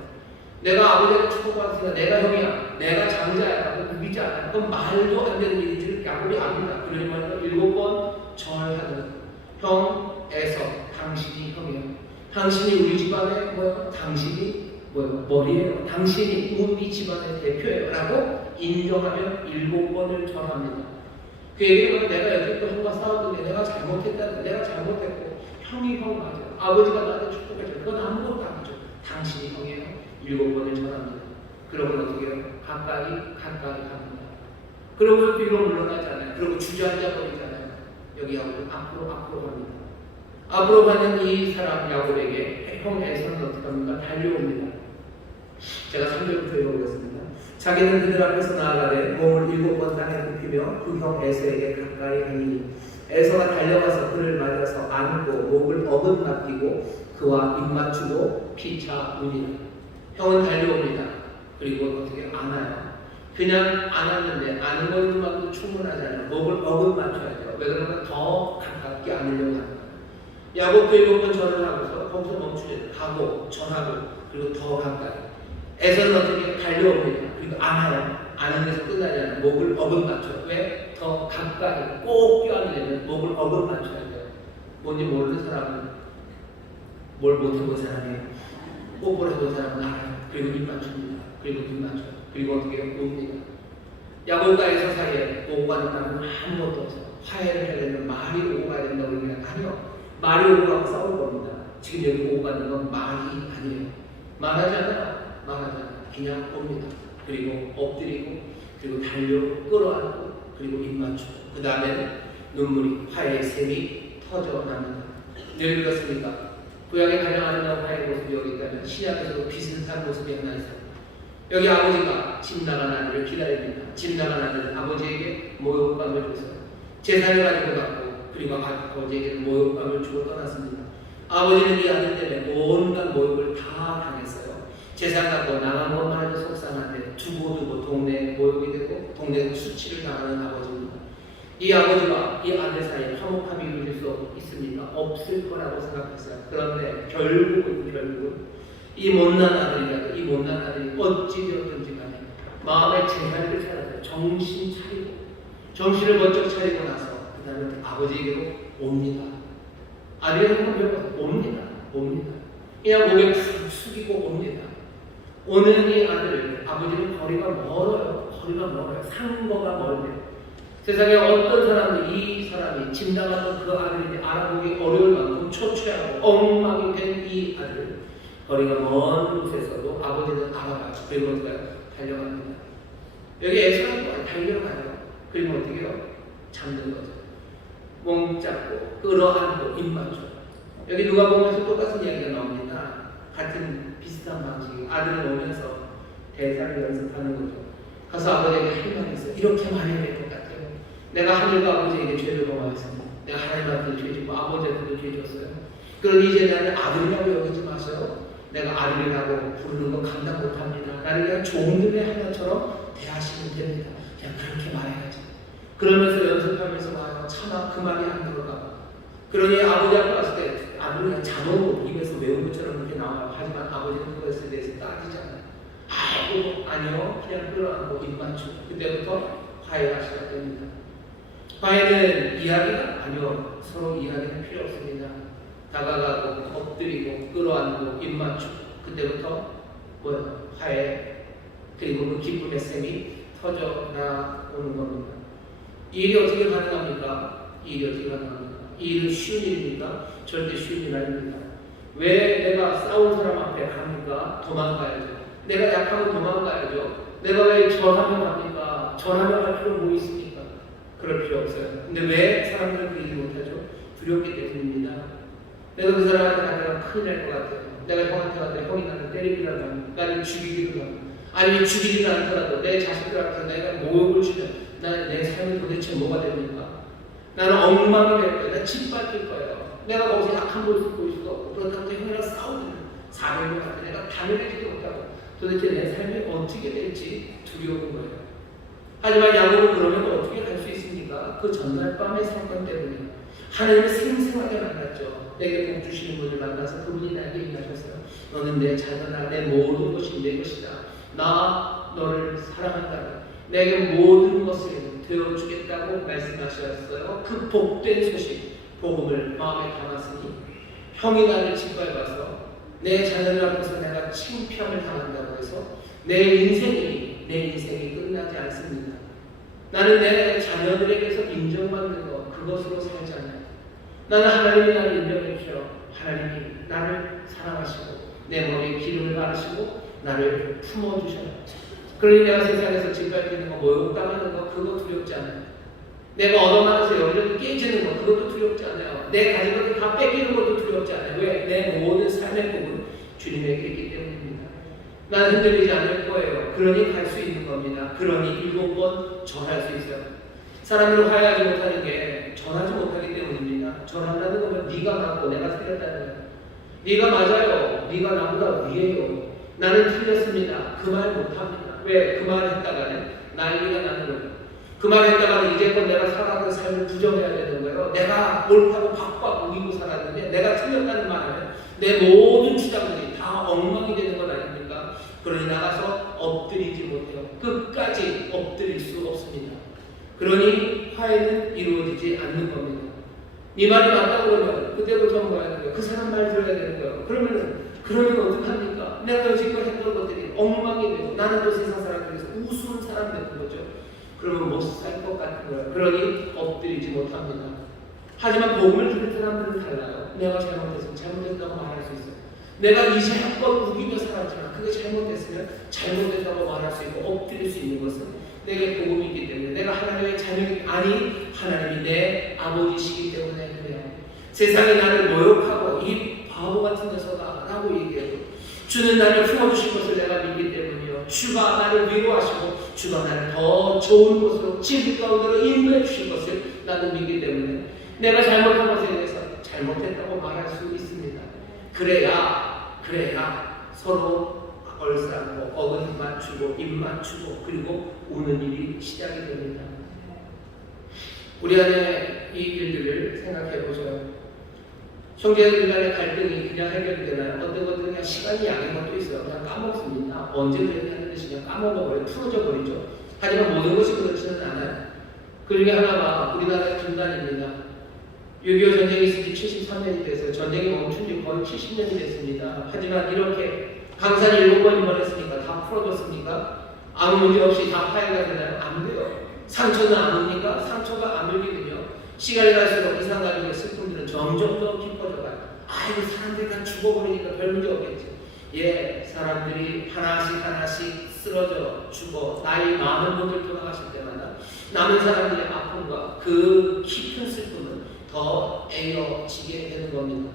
내가 아버지에게 축복받았으니까 내가 형이야, 내가 장자야 라고 믿지 않아요. 그건 말도 안 되는 일인지를 야곱이 압니다. 그러니 말이죠. 7번 절하는 형 에서 당신이 형이에요. 당신이 우리 집안의 당신이 머리예요. 당신이 우리 집안의 대표예요 라고 인정하면 7번을 절합니다. 그 얘기는 내가 여태껏 형과 싸웠는데 내가 잘못했다는, 내가 잘못했고 형이 형 맞아요. 아버지가 나한테 축복해줘요. 그건 아무것도 아니죠. 당신이 형이에요. 7번을 절합니다. 그러면 어떻게 해요? 가까이 갑니다. 그러고서 뒤로 물러나잖아요. 그리고 주저앉아 버리잖아요. 여기 야곱은 앞으로 갑니다. 앞으로 가는 이 사람 야곱에게 형 에서는 어떻게 합니까? 달려옵니다. 제가 3절부터 읽어보겠습니다. 자기는 그들 앞에서 나아가되 몸을 7번 땅에 굽히며 그 형 에서에게 가까이 하니 에서가 달려가서 그를 맞아서 안고 목을 어긋맞히고 그와 입맞추고 피차 우니라. 형은 달려옵니다. 그리고 어떻게 안아요. 그냥 안았는데 아는 것만도 충분하잖아요. 목을 어긋맞춰야 돼요. 왜 그러면 더 가깝게 안으려고 합니다. 야곱도 7번 절을 하고서 거기서 멈추지, 가고 전하고 그리고 더 가까이. 에서는 어떻게 달려옵니다. 그리고 안아요. 아는 데서 끝나지 않아요. 목을 어긋맞춰요. 왜? 더 가까이 꼭 껴안으려면 목을 어긋맞춰야 돼요. 뭔지 모르는 사람은 뭘 못해본 사람이에요. 뽀뽀를 해본 사람은 알아요. 그리고 입 맞춥니다. 그리고 입 맞춰요. 그리고 어떻게 옵니다. 야곱과 에서 사이에 오고 가는 말은 아무것도 없어요. 화해를 해야 되면 말이 오고 가야 된다고 그러면 아니요. 말이 오고 가고 싸울 겁니다. 지금 여기 오고 가는 건 말이 아니에요. 말하잖아요. 그냥 옵니다. 그리고 엎드리고 그리고 달려 끌어안고 그리고 입 맞추고 그 다음에 눈물이 화해의 샘이 터져납니다. 늘 그렇습니까? 구약의 가장 아름다운 화해의 모습이 여기 있다면 신약에서도 비슷한 모습이 하나 있어요. 여기 아버지가 집 나간 아들을 기다립니다. 집 나간 아들은 아버지에게 모욕감을 줬어요. 재산을 가지고 갔고 그리고 아버지에게 모욕감을 주고 떠났습니다. 아버지는 이 아들 때문에 온갖 모욕을 다 당했어요. 재산 갖고 나간 것만 해도 속상한데 두고 동네에 모욕이 되고 동네에서 수치를 당하는 아버지입니다. 이 아버지와 이 아들 사이에 화목함이 이루어질 수 있습니까? 없을 거라고 생각했어요. 그런데 결국은 이 못난 아들이 어찌 되었든지 간에 마음의 재갈을 찾아서 정신을 번쩍 차리고 나서 그 다음에 아버지에게로 옵니다. 아들이 한번 옵니다. 그냥 목에 푹 숙이고 옵니다. 오는 이 아들, 아버지는 거리가 멀어요. 상거가 멀대요. 세상에 어떤 사람도 이 사람이 짐당하던 그 아들이 알아보기 어려울 만큼 초췌하고 엉망이 된 이 아들, 거리가 먼 곳에서도 아버지는 알아봐요. 그리고 어떻게 달려갑니다. 여기 에서는 달려가요. 그리고 어떻게 해요? 잡는 거죠. 몸 잡고 끌어안고 입 맞춰. 여기 누가 보면서 똑같은 이야기가 나옵니다. 같은 비슷한 방식. 아들을 오면서 대사를 연습하는 거죠. 가서 아버지에게 할 말이 있어요. 이렇게 말해야 될 것 같아요. 내가 하늘과 아버지에게 죄를 범하였습니다. 내가 하나님한테 죄 지고 아버지한테도 죄 졌어요. 그러니 이제 나를 아들이라고 여기지 마세요. 내가 아들이라고 부르는 거 감당 못합니다. 나를 그냥 종들의 하나처럼 대하시면 됩니다. 그냥 그렇게 말해야지. 그러면서 연습하면서 와요. 차마 그 말이 안 들어가. 그러니 아버지 앞에 왔을 때 아들은 그냥 자동으로 입에서 외운 것처럼 그렇게 나와요. 하지만 아버지는 그것에 대해서 따지잖아요. 아이고 아니요. 그냥 끌어안고 입 맞추고 그때부터 화해가 시작됩니다. 화해는 이야기가 아니요. 서로 이야기는 필요 없습니다. 다가가고 엎드리고 끌어안고 입 맞추고 그때부터 뭐예요? 화해 그리고 그 기쁨의 샘이 터져 나오는 겁니다. 이 일이 어떻게 가능합니까? 이 일이 어떻게 가능합니까? 이 일은 쉬운 일입니까? 절대 쉬운 일 아닙니다. 왜 내가 싸운 사람 앞에 갑니까? 도망가야죠. 내가 약하면 도망가야죠. 내가 왜 절하며 갑니까? 절하며 갈 필요 뭐 있습니까? 그럴 필요 없어요. 근데 왜 사람들은 그러지 못하죠? 두렵기 때문입니다. 내가 그 사람한테 가다가 큰일 날 것 같아요. 내가 형한테 가다가 형이 나를 때리기라도 하면 나를 죽이기도 하면 아니면 죽이지는 않더라도 내 자식들한테 내가 모욕을 주면 내 삶이 도대체 뭐가 됩니까? 나는 엉망이 될 거예요. 나 짓밟힐 거예요. 내가 거기서 약한 모습 보일 수도 없고 그렇다고 형이랑 싸우면 400명한테 내가 단련하지도 못하고 도대체 내 삶이 어떻게 될지 두려운 거예요. 하지만 야곱은 그러면 어떻게 할 수 있습니까? 그 전날 밤의 사건 때문에 하나님을 생생하게 만났죠. 내게 복 주시는 분을 만나서 그분이 나에게 얘기하셨어요. 너는 내 자녀나 내 모든 것이 내 것이다. 나 너를 사랑한다. 내게 모든 것을 되어주겠다고 말씀하셨어요. 그 복된 소식, 복음을 마음에 담았으니 형이 나를 짓밟아서 내 자녀들 앞에서 내가 칭평을 당한다고 해서 내 인생이 끝나지 않습니다. 나는 내 자녀들에게서 인정받는 것, 그것으로 살지 않아요. 나는 하나님이 나를 인정해 주셔. 하나님이 나를 사랑하시고 내 머리에 기름을 바르시고 나를 품어주셔요. 그러니 내가 세상에서 짓밟히는 거, 모욕당하는 거 그거 두렵지 않아요. 내가 얻어맞아서 여기저기 깨지는 거 그것도 두렵지 않아요. 내 가진 것들 다 뺏기는 것도 두렵지 않아요. 왜? 내 모든 삶의 복은 주님에게 있기 때문입니다. 나는 흔들리지 않을 거예요. 그러니 갈 수 있는 겁니다. 그러니 7번 절할 수 있어요. 사람들을 화해하지 못하는 게 전하지 못하기 때문입니다. 전한다는 거면 네가 맞고 내가 틀렸다는 거예요. 네가 맞아요. 네가 나보다 위에요. 나는 틀렸습니다. 그 말 못합니다. 왜? 그 말 했다가는 난리가 나는 거예요. 그 말 했다가는 이제껏 내가 살아가는 삶을 부정해야 되는 거예요. 내가 옳다고 박박 우기고 살았는데 내가 틀렸다는 말은 내 모든 주장들이 다 엉망이 되는 건 아닙니까? 그러니 나가서 엎드리지 못해요. 끝까지 엎드릴 수 없습니다. 그러니 화해는 이루어지지 않는 겁니다. 네 말이 맞다고 그러면 그때부터 뭐야 되는 거예요? 그 사람 말 들어야 되는 거예요. 그러면 어떡합니까? 내가 여지껏 했던 것들이 엉망이 되고 나는 또 세상 사람들에서 우스운 사람 되는 거죠. 그러면 못 살 것 같은 거예요. 그러니 엎드리지 못합니다. 하지만 복음을 들은 사람들은 달라요. 내가 잘못했으면 잘못했다고 말할 수 있어요. 내가 이제 한 번 우기며 살았지만 그게 잘못됐으면 잘못됐다고 말할 수 있고 엎드릴 수 있는 것은 내게 복음이 있기 때문에 내가 하나님의 자녀이 아니 하나님이 내 아버지시기 때문에 그래요. 세상이 나를 모욕하고 이 바보 같은 녀석아 라고 얘기해도 주는 나를 품어주실 것을 내가 믿기 때문이요. 주가 나를 위로하시고 주가 나를 더 좋은 곳으로 진리 가운데로 인도해 주실 것을 나는 믿기 때문에 내가 잘못한 것에 대해서 잘못했다고 말할 수 있습니다. 그래야 서로 얼싸고 어긋 맞추고 입 맞추고 그리고 우는 일이 시작이 됩니다. 우리 안에 이 일들을 생각해 보세요. 형제들 간의 갈등이 그냥 해결이 되나요? 어떤 것들은 그냥 시간이 약인 것도 있어요. 그냥 까먹습니다. 언제 그랬냐는 듯이 그냥 까먹어버려요. 풀어져 버리죠. 하지만 모든 것이 그렇지는 않아요. 그 중에 하나가 우리나라의 분단입니다. 6.25 전쟁이 있은 지 73년이 됐어요. 전쟁이 멈춘 지 거의 70년이 됐습니다. 하지만 이렇게 강산이 7번 임원했으니까 다 풀어졌습니까? 아무 문제 없이 다 파해가 되나요? 안 돼요. 상처는 안 옵니까? 상처가 안 울리면요. 시간이 갈수록 이상가족의 슬픔들은 점점 더 깊어져가요. 아이고 사람들이 다 죽어버리니까 별 문제 없겠지. 예, 사람들이 하나씩 쓰러져 죽어 나이 많은 분들 돌아가실 때마다 남은 사람들의 아픔과 그 깊은 슬픔은 더 에어지게 되는 겁니다.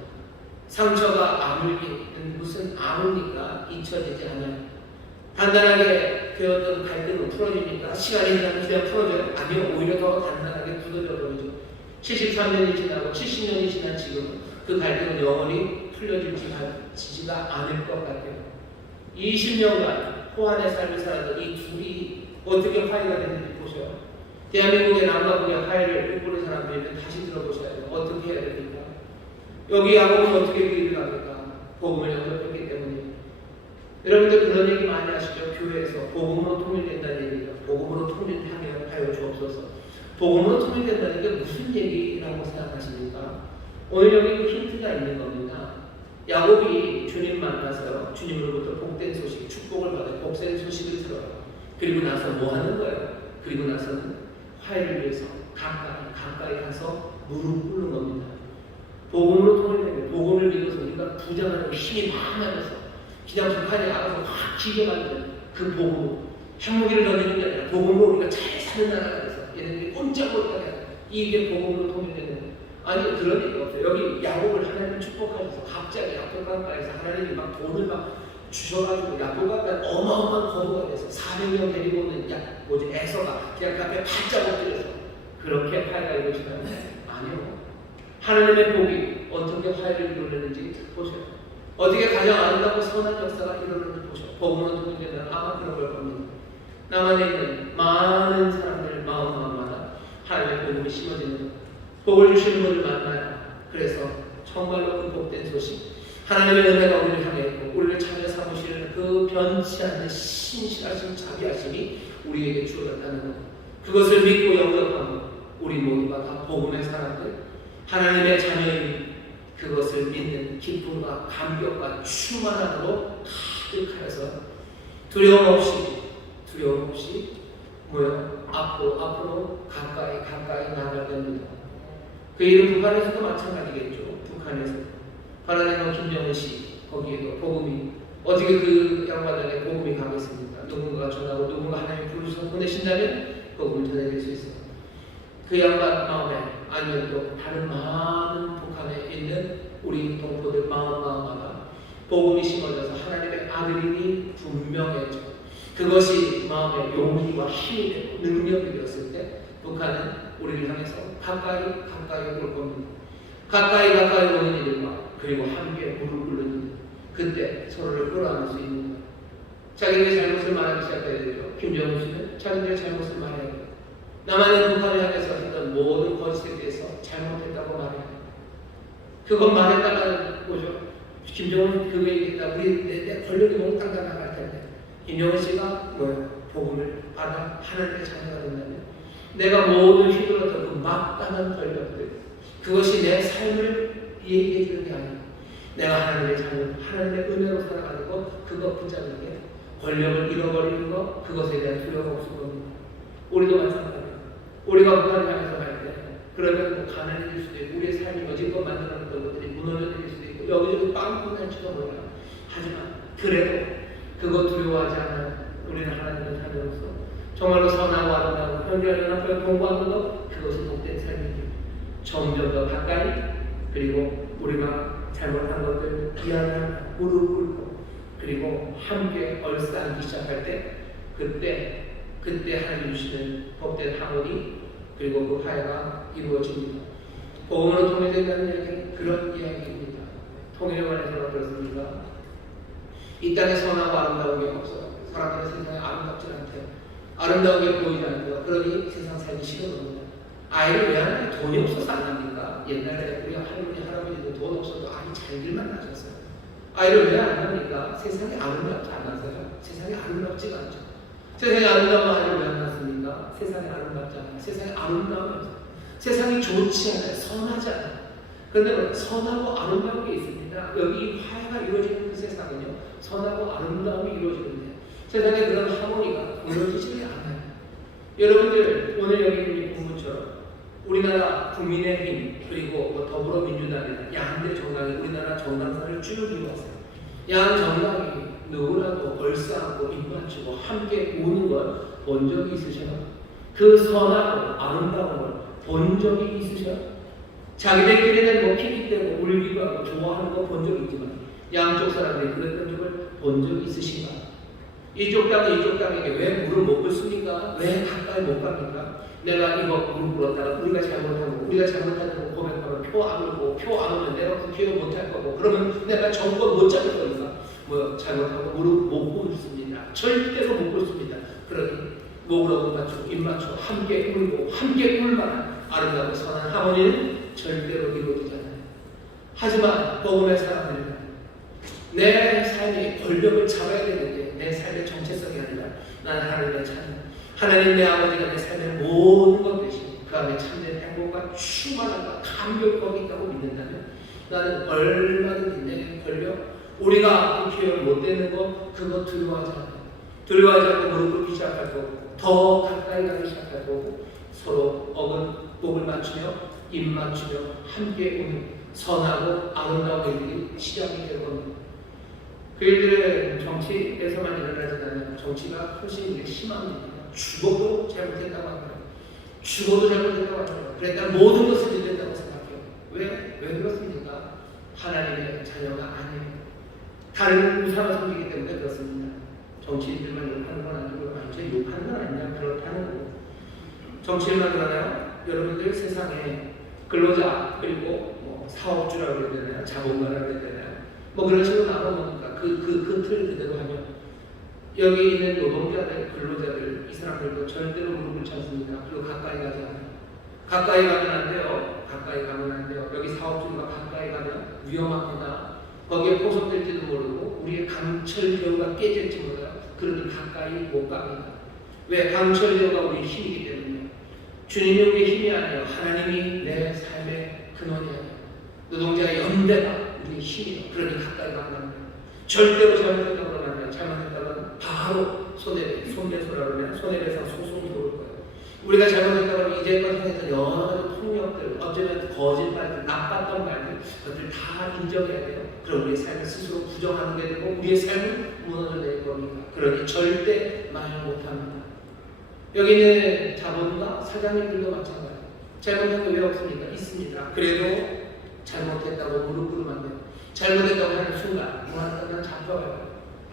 상처가 아물기는 무슨 아물니까 잊혀지지 않아요. 단단하게 되었던 갈등은 풀어집니까? 시간이 지나면 그냥 풀어져요? 아니요, 오히려 더 단단하게 굳어져 버리죠. 73년이 지나고 70년이 지난 지금은 그 갈등은 영원히 풀려지지가 않을 것 같아요. 20년간 호환의 삶을 살았던 이 둘이 어떻게 화해가 됐는지 보셔요. 대한민국의 남과 북의 화해를 꿈꾸는 사람들이면 다시 들어보셔야 돼요. 어떻게 해야 됩니까? 여기 야곱은 어떻게 그 일을 합니까? 복음을 영접했기 때문에. 여러분들 그런 얘기 많이 하시죠? 교회에서 복음으로 통일된다는 얘기가 복음으로 통일하게 하여 주옵소서. 복음으로 통일된다는 게 무슨 얘기라고 생각하십니까? 오늘 여기 그 힌트가 있는 겁니다. 야곱이 주님 만나서 주님으로부터 복된 소식, 축복을 받아 복된 소식을 들어요. 그리고 나서 뭐 하는 거예요? 그리고 나서는 화해를 위해서 가까이 가서 무릎 꿇는 겁니다. 복음으로 통일되면 복음을 믿어서 우리가 부정하는 힘이 많아져서 그냥 북한에 알아서 확 기게 만드는 그 복음, 핵무기를 던지는 게 아니라 복음으로 우리가 잘 사는 나라가 돼서 얘네들이 꼼짝 못하게 이게 복음으로 통일되는. 아니 그런 얘기가 없어요. 여기 야곱을 하나님 축복하셔서 갑자기 야곱 강가에서 하나님이 막 돈을 막 주셔가지고 야곱 강가에 어마어마한 거부가 돼서 400명 데리고 오는 에서가 그냥 그 앞에 바짝 엎드려서 그렇게 화해가 이루어지나요? 아니요. 하나님의 복이 어떻게 화해를 이루어내는지 보셔요. 어떻게 가장 아름답고 선한 역사가 이루어지는지 보셔요. 복음으로 통일되면 아마 그런 걸 겁니다. 남한에 있는 많은 사람들 마음마다 하나님의 복음이 심어지는 것. 복을 주시는 분을 만나요. 그래서 정말로 그 복된 소식, 하나님의 은혜가 우리를 향해 있고 우리를 찾아 삼으시는 그 변치 않는 신실하신 자비하심이 우리에게 주어졌다는 것. 그것을 믿고 영접하고 우리 모두가 다 복음의 사람들, 하나님의 자녀인 그것을 믿는 기쁨과 감격과 충만함으로 가득하여서 두려움 없이 앞으로 가까이 나아가야 됩니다. 그 일은 북한에서도 마찬가지겠죠. 북한에서 바라네모 김정은 씨 거기에도 복음이 어떻게 그 양반에게 복음이 가겠습니까? 누군가가 전하고 누군가 하나님 부르셔서 보내신다면 복음을 전해드릴 수 있어요. 그 양반 마음에 아니면 또 다른 많은 북한에 있는 우리 동포들 마음마다 복음이 심어져서 하나님의 아들임이 분명해져. 그것이 마음의 용기와 힘이 되고 능력이 되었을 때 북한은 우리를 향해서 가까이 올 겁니다. 가까이 오는 일과 그리고 함께 무릎 꿇는 일. 그때 서로를 끌어안을 수 있는 것. 자기들의 잘못을 말하기 시작해야 되죠. 김정은 씨는 자기들의 잘못을 말해야 돼요. 남한은 북한을 향해서 했던 모든 거짓에 대해서 잘못했다고 말해야 돼요. 그건 말했다가는 뭐죠? 김정은 그거 얘기했다. 내 권력이 너무 땅땅나갈 텐데. 김정은 씨가 복음을 받아 하나님의 자녀가 된다면 내가 모든 휘둘렀던 그 막강한 권력들, 그것이 내 삶을 얘기해 주는 게 아니야. 내가 하나님의 자녀, 하나님의 은혜로 살아가는 것, 그것 붙잡는 게 권력을 잃어버리는 것, 그것에 대한 두려움이 없을 겁니다. 우리도 마찬가지예요. 우리가 북한을 향해서 갈 때, 그러면 가난해질 수도 있고, 우리의 삶이 여지껏 만들어놨던 것들이 무너져질 수도 있고, 여기저기 빵꾸 날지도 몰라요. 하지만 그래도 그것 두려워하지 않아요. 우리는 하나님의 자녀로서 정말로 선하고 아름다운 현대와 연합하여 공부하는 것, 그것이 복된 삶이죠. 점점 더 가까이, 그리고 우리가 잘못한 것들 미안한 무릎 꿇고, 그리고 함께 얼싸안기 시작할 때, 그때 하나님 주시는 복된 하모니, 그리고 그 화해가 이루어집니다. 복음으로 통일된다는 얘기는 그런 이야기입니다. 통일에 관해서 어떻습니까? 이 땅에 선하고 아름다운 게 없어요. 사람들은 세상에 아름답지 않대요. 아름다운 게 보이지 않고요. 그러니 세상 살기 싫어합니다. 아이를 왜 하나요? 돈이 없어서 안 합니까? 옛날에 우리 할머니, 할아버지도 돈 없어도 아이 잘길만 나셨어요. 아이를 왜 안 합니까? 세상이 아름답지 않아서요. 세상이 아름답지가 않죠. 세상에 아름다운 아이를 왜 안 낳습니까? 세상이 아름답지 않아요. 세상이 아름다우면서 세상이 좋지 않아요. 선하지 않아요. 그런데 선하고 아름다운 게 있습니다. 여기 화해가 이루어지는 그 세상은요, 선하고 아름다움이 이루어지는데 세상에 그런 하모니가 이루어지지 않아요. 여러분들 오늘 여기 있는 부모처럼 우리나라 국민의힘 그리고 뭐 더불어민주당이나 양대 정당이 우리나라 정당사를 쭉 이루었어요. 양 정당이 누구라도 얼싸안고 입맞추고 함께 우는 걸 본 적이 있으셔요? 그 선하고 아름다운 걸 본 적이 있으셔요? 자기들끼리는 뭐 피기때고 울기도 하고 좋아하는 거 본 적이 있지만 양쪽 사람들이 그랬던 적을 본 적이 있으신가? 이쪽 땅이 이쪽 땅에게 왜 물을 못 붓습니까? 왜 가까이 못 갑니까? 내가 이거 물을 불었다가 우리가 잘못하는 거 고백하면 표 안 오고 표 안 오면 내가 국회의원 못할 거고 그러면 내가 정권 못 잡을 거니까 뭐 잘못하고 무릎 못 꿇습니다. 절대로 못 꿇습니다. 그러니 목으로 맞추고 입 맞추고 함께 울고 함께 꿀만한 아름다운 선한 하모니는 절대로 이루어지지 않아요. 하지만 복음의 사람들은 내 삶이 권력을 잡아야 되는데 내 삶의 정체성이 아니라 나는 하나님의 자녀, 하나님 내 아버지가 내 삶의 모든 것 대신 그 안에 참된 행복과 충만함과 감격이 있다고 믿는다면 나는 얼마든지 내 권력, 우리가 국회의원 못 되는 거 그거 두려워하지 않고 무릎 꿇기 시작할 거고 더 가까이 가기 시작할 거고 서로 목을 맞추며 입 맞추며 함께 오는 선하고 아름다운 일이 시작이 될 겁니다. 그 일들은 정치에서만 일어나지 않아요. 정치가 훨씬 심합니다. 죽어도 잘못했다고 합니다. 죽어도 잘못했다고 합니다. 그랬다면 모든 것을 잃는다고 생각해요. 왜 그렇습니까? 하나님의 자녀가 아니에요. 다른 우상을 섬기기 때문에 그렇습니다. 정치인들만 욕하는 건 아니고 완전히 욕하는 건 아니냐 그렇다는 거고. 정치인만 그러나요? 여러분들 세상에 근로자 그리고 뭐 사업주라고 해야 되나요? 자본가라고 해야 되나요? 뭐 그런 식으로 나눠보니까 그 틀 그대로 하면 여기 있는 노동자들, 근로자들 이 사람들도 절대로 무릎을 꿇습니다. 그리고 가까이 가지 않아요. 가까이 가면 안 돼요. 가까이 가면 안 돼요. 여기 사업주가 가까이 가면 위험합니다. 거기에 포섭될지도 모르고 우리의 강철 제어가 깨질지 몰라요. 그러니 가까이 못 갑니다. 왜? 강철 제어가 우리의 힘이기 때문이에요. 주님이 우리의 힘이 아니에요. 하나님이 내 삶의 근원이에요. 노동자의 연대가 우리의 힘이에요. 그러니 가까이 간다는 거예요. 절대로 잘못했다고 그러면 안 돼요. 잘못했다면 바로 손대소라고 하면 손해배상 소송이 들어올 거예요. 우리가 잘못했다고 하면 이제껏 했던 여러 가지 폭력들, 어쩌면 거짓말들, 나빴던 말들, 그것들 다 인정해야 돼요. 그럼 우리의 삶을 스스로 부정하게 되고 우리의 삶은 무너져낼 겁니다. 그러니 절대 말 못합니다. 여기는 자본가, 사장님들도 마찬가지예요. 잘못한 거 왜 없습니까? 있습니다. 그래도 잘못했다고 무릎 꿇으면 안 돼요. 잘못했다고 하는 순간 난 잡혀가요.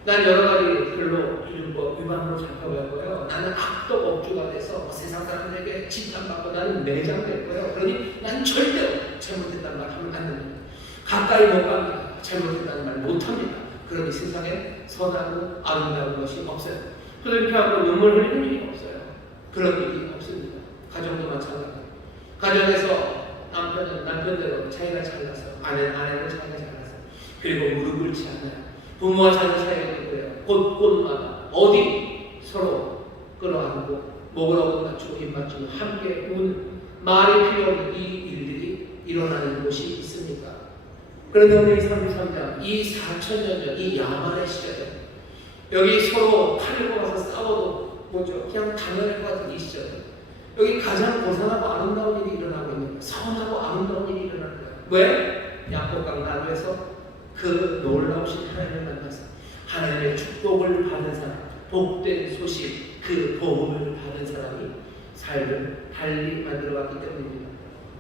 난 여러 가지 근로기준법 위반으로 잡혀갈 거예요. 나는 악덕 업주가 돼서 세상 사람들에게 지탄받고 나는 매장될 거예요. 그러니 난 절대로 잘못했다는 말 하면 안 됩니다. 가까이 못 갑니다. 잘못했다는 말 못합니다. 그러니 세상에 선하고 아름다운 것이 없어요. 그렇게 하고 눈물 흘리는 일이 없어요. 그런 일이 없습니다. 가정도 마찬가지예요. 가정에서 남편은 남편대로 차이가 잘나서 아내는 차이가 잘나서 그리고 무릎 꿇지 않아요. 부모와 자녀 사이가 있고요. 곳곳마다 어디 서로 끌어안고 목을 맞추고 입 맞추고 함께 우는 말이 필요 없는 이 일들이 일어나는 곳이 있습니까? 그런데 오늘 33장 이 4천년 전 이 야만의 시절에 여기 서로 칼을 뽑아서 싸워도 뭐죠? 그냥 당연할 것 같은 이 시절에 여기 가장 고상하고 아름다운 일이 일어나고 있는 거예요. 선하고 아름다운 일이 일어나는 거예요. 왜? 야곱강 나루에서 그 놀라우신 하나님을 만나서 하나님의 축복을 받은 사람, 복된 소식, 그 복음을 받은 사람이 삶을 달리 만들어왔기 때문입니다.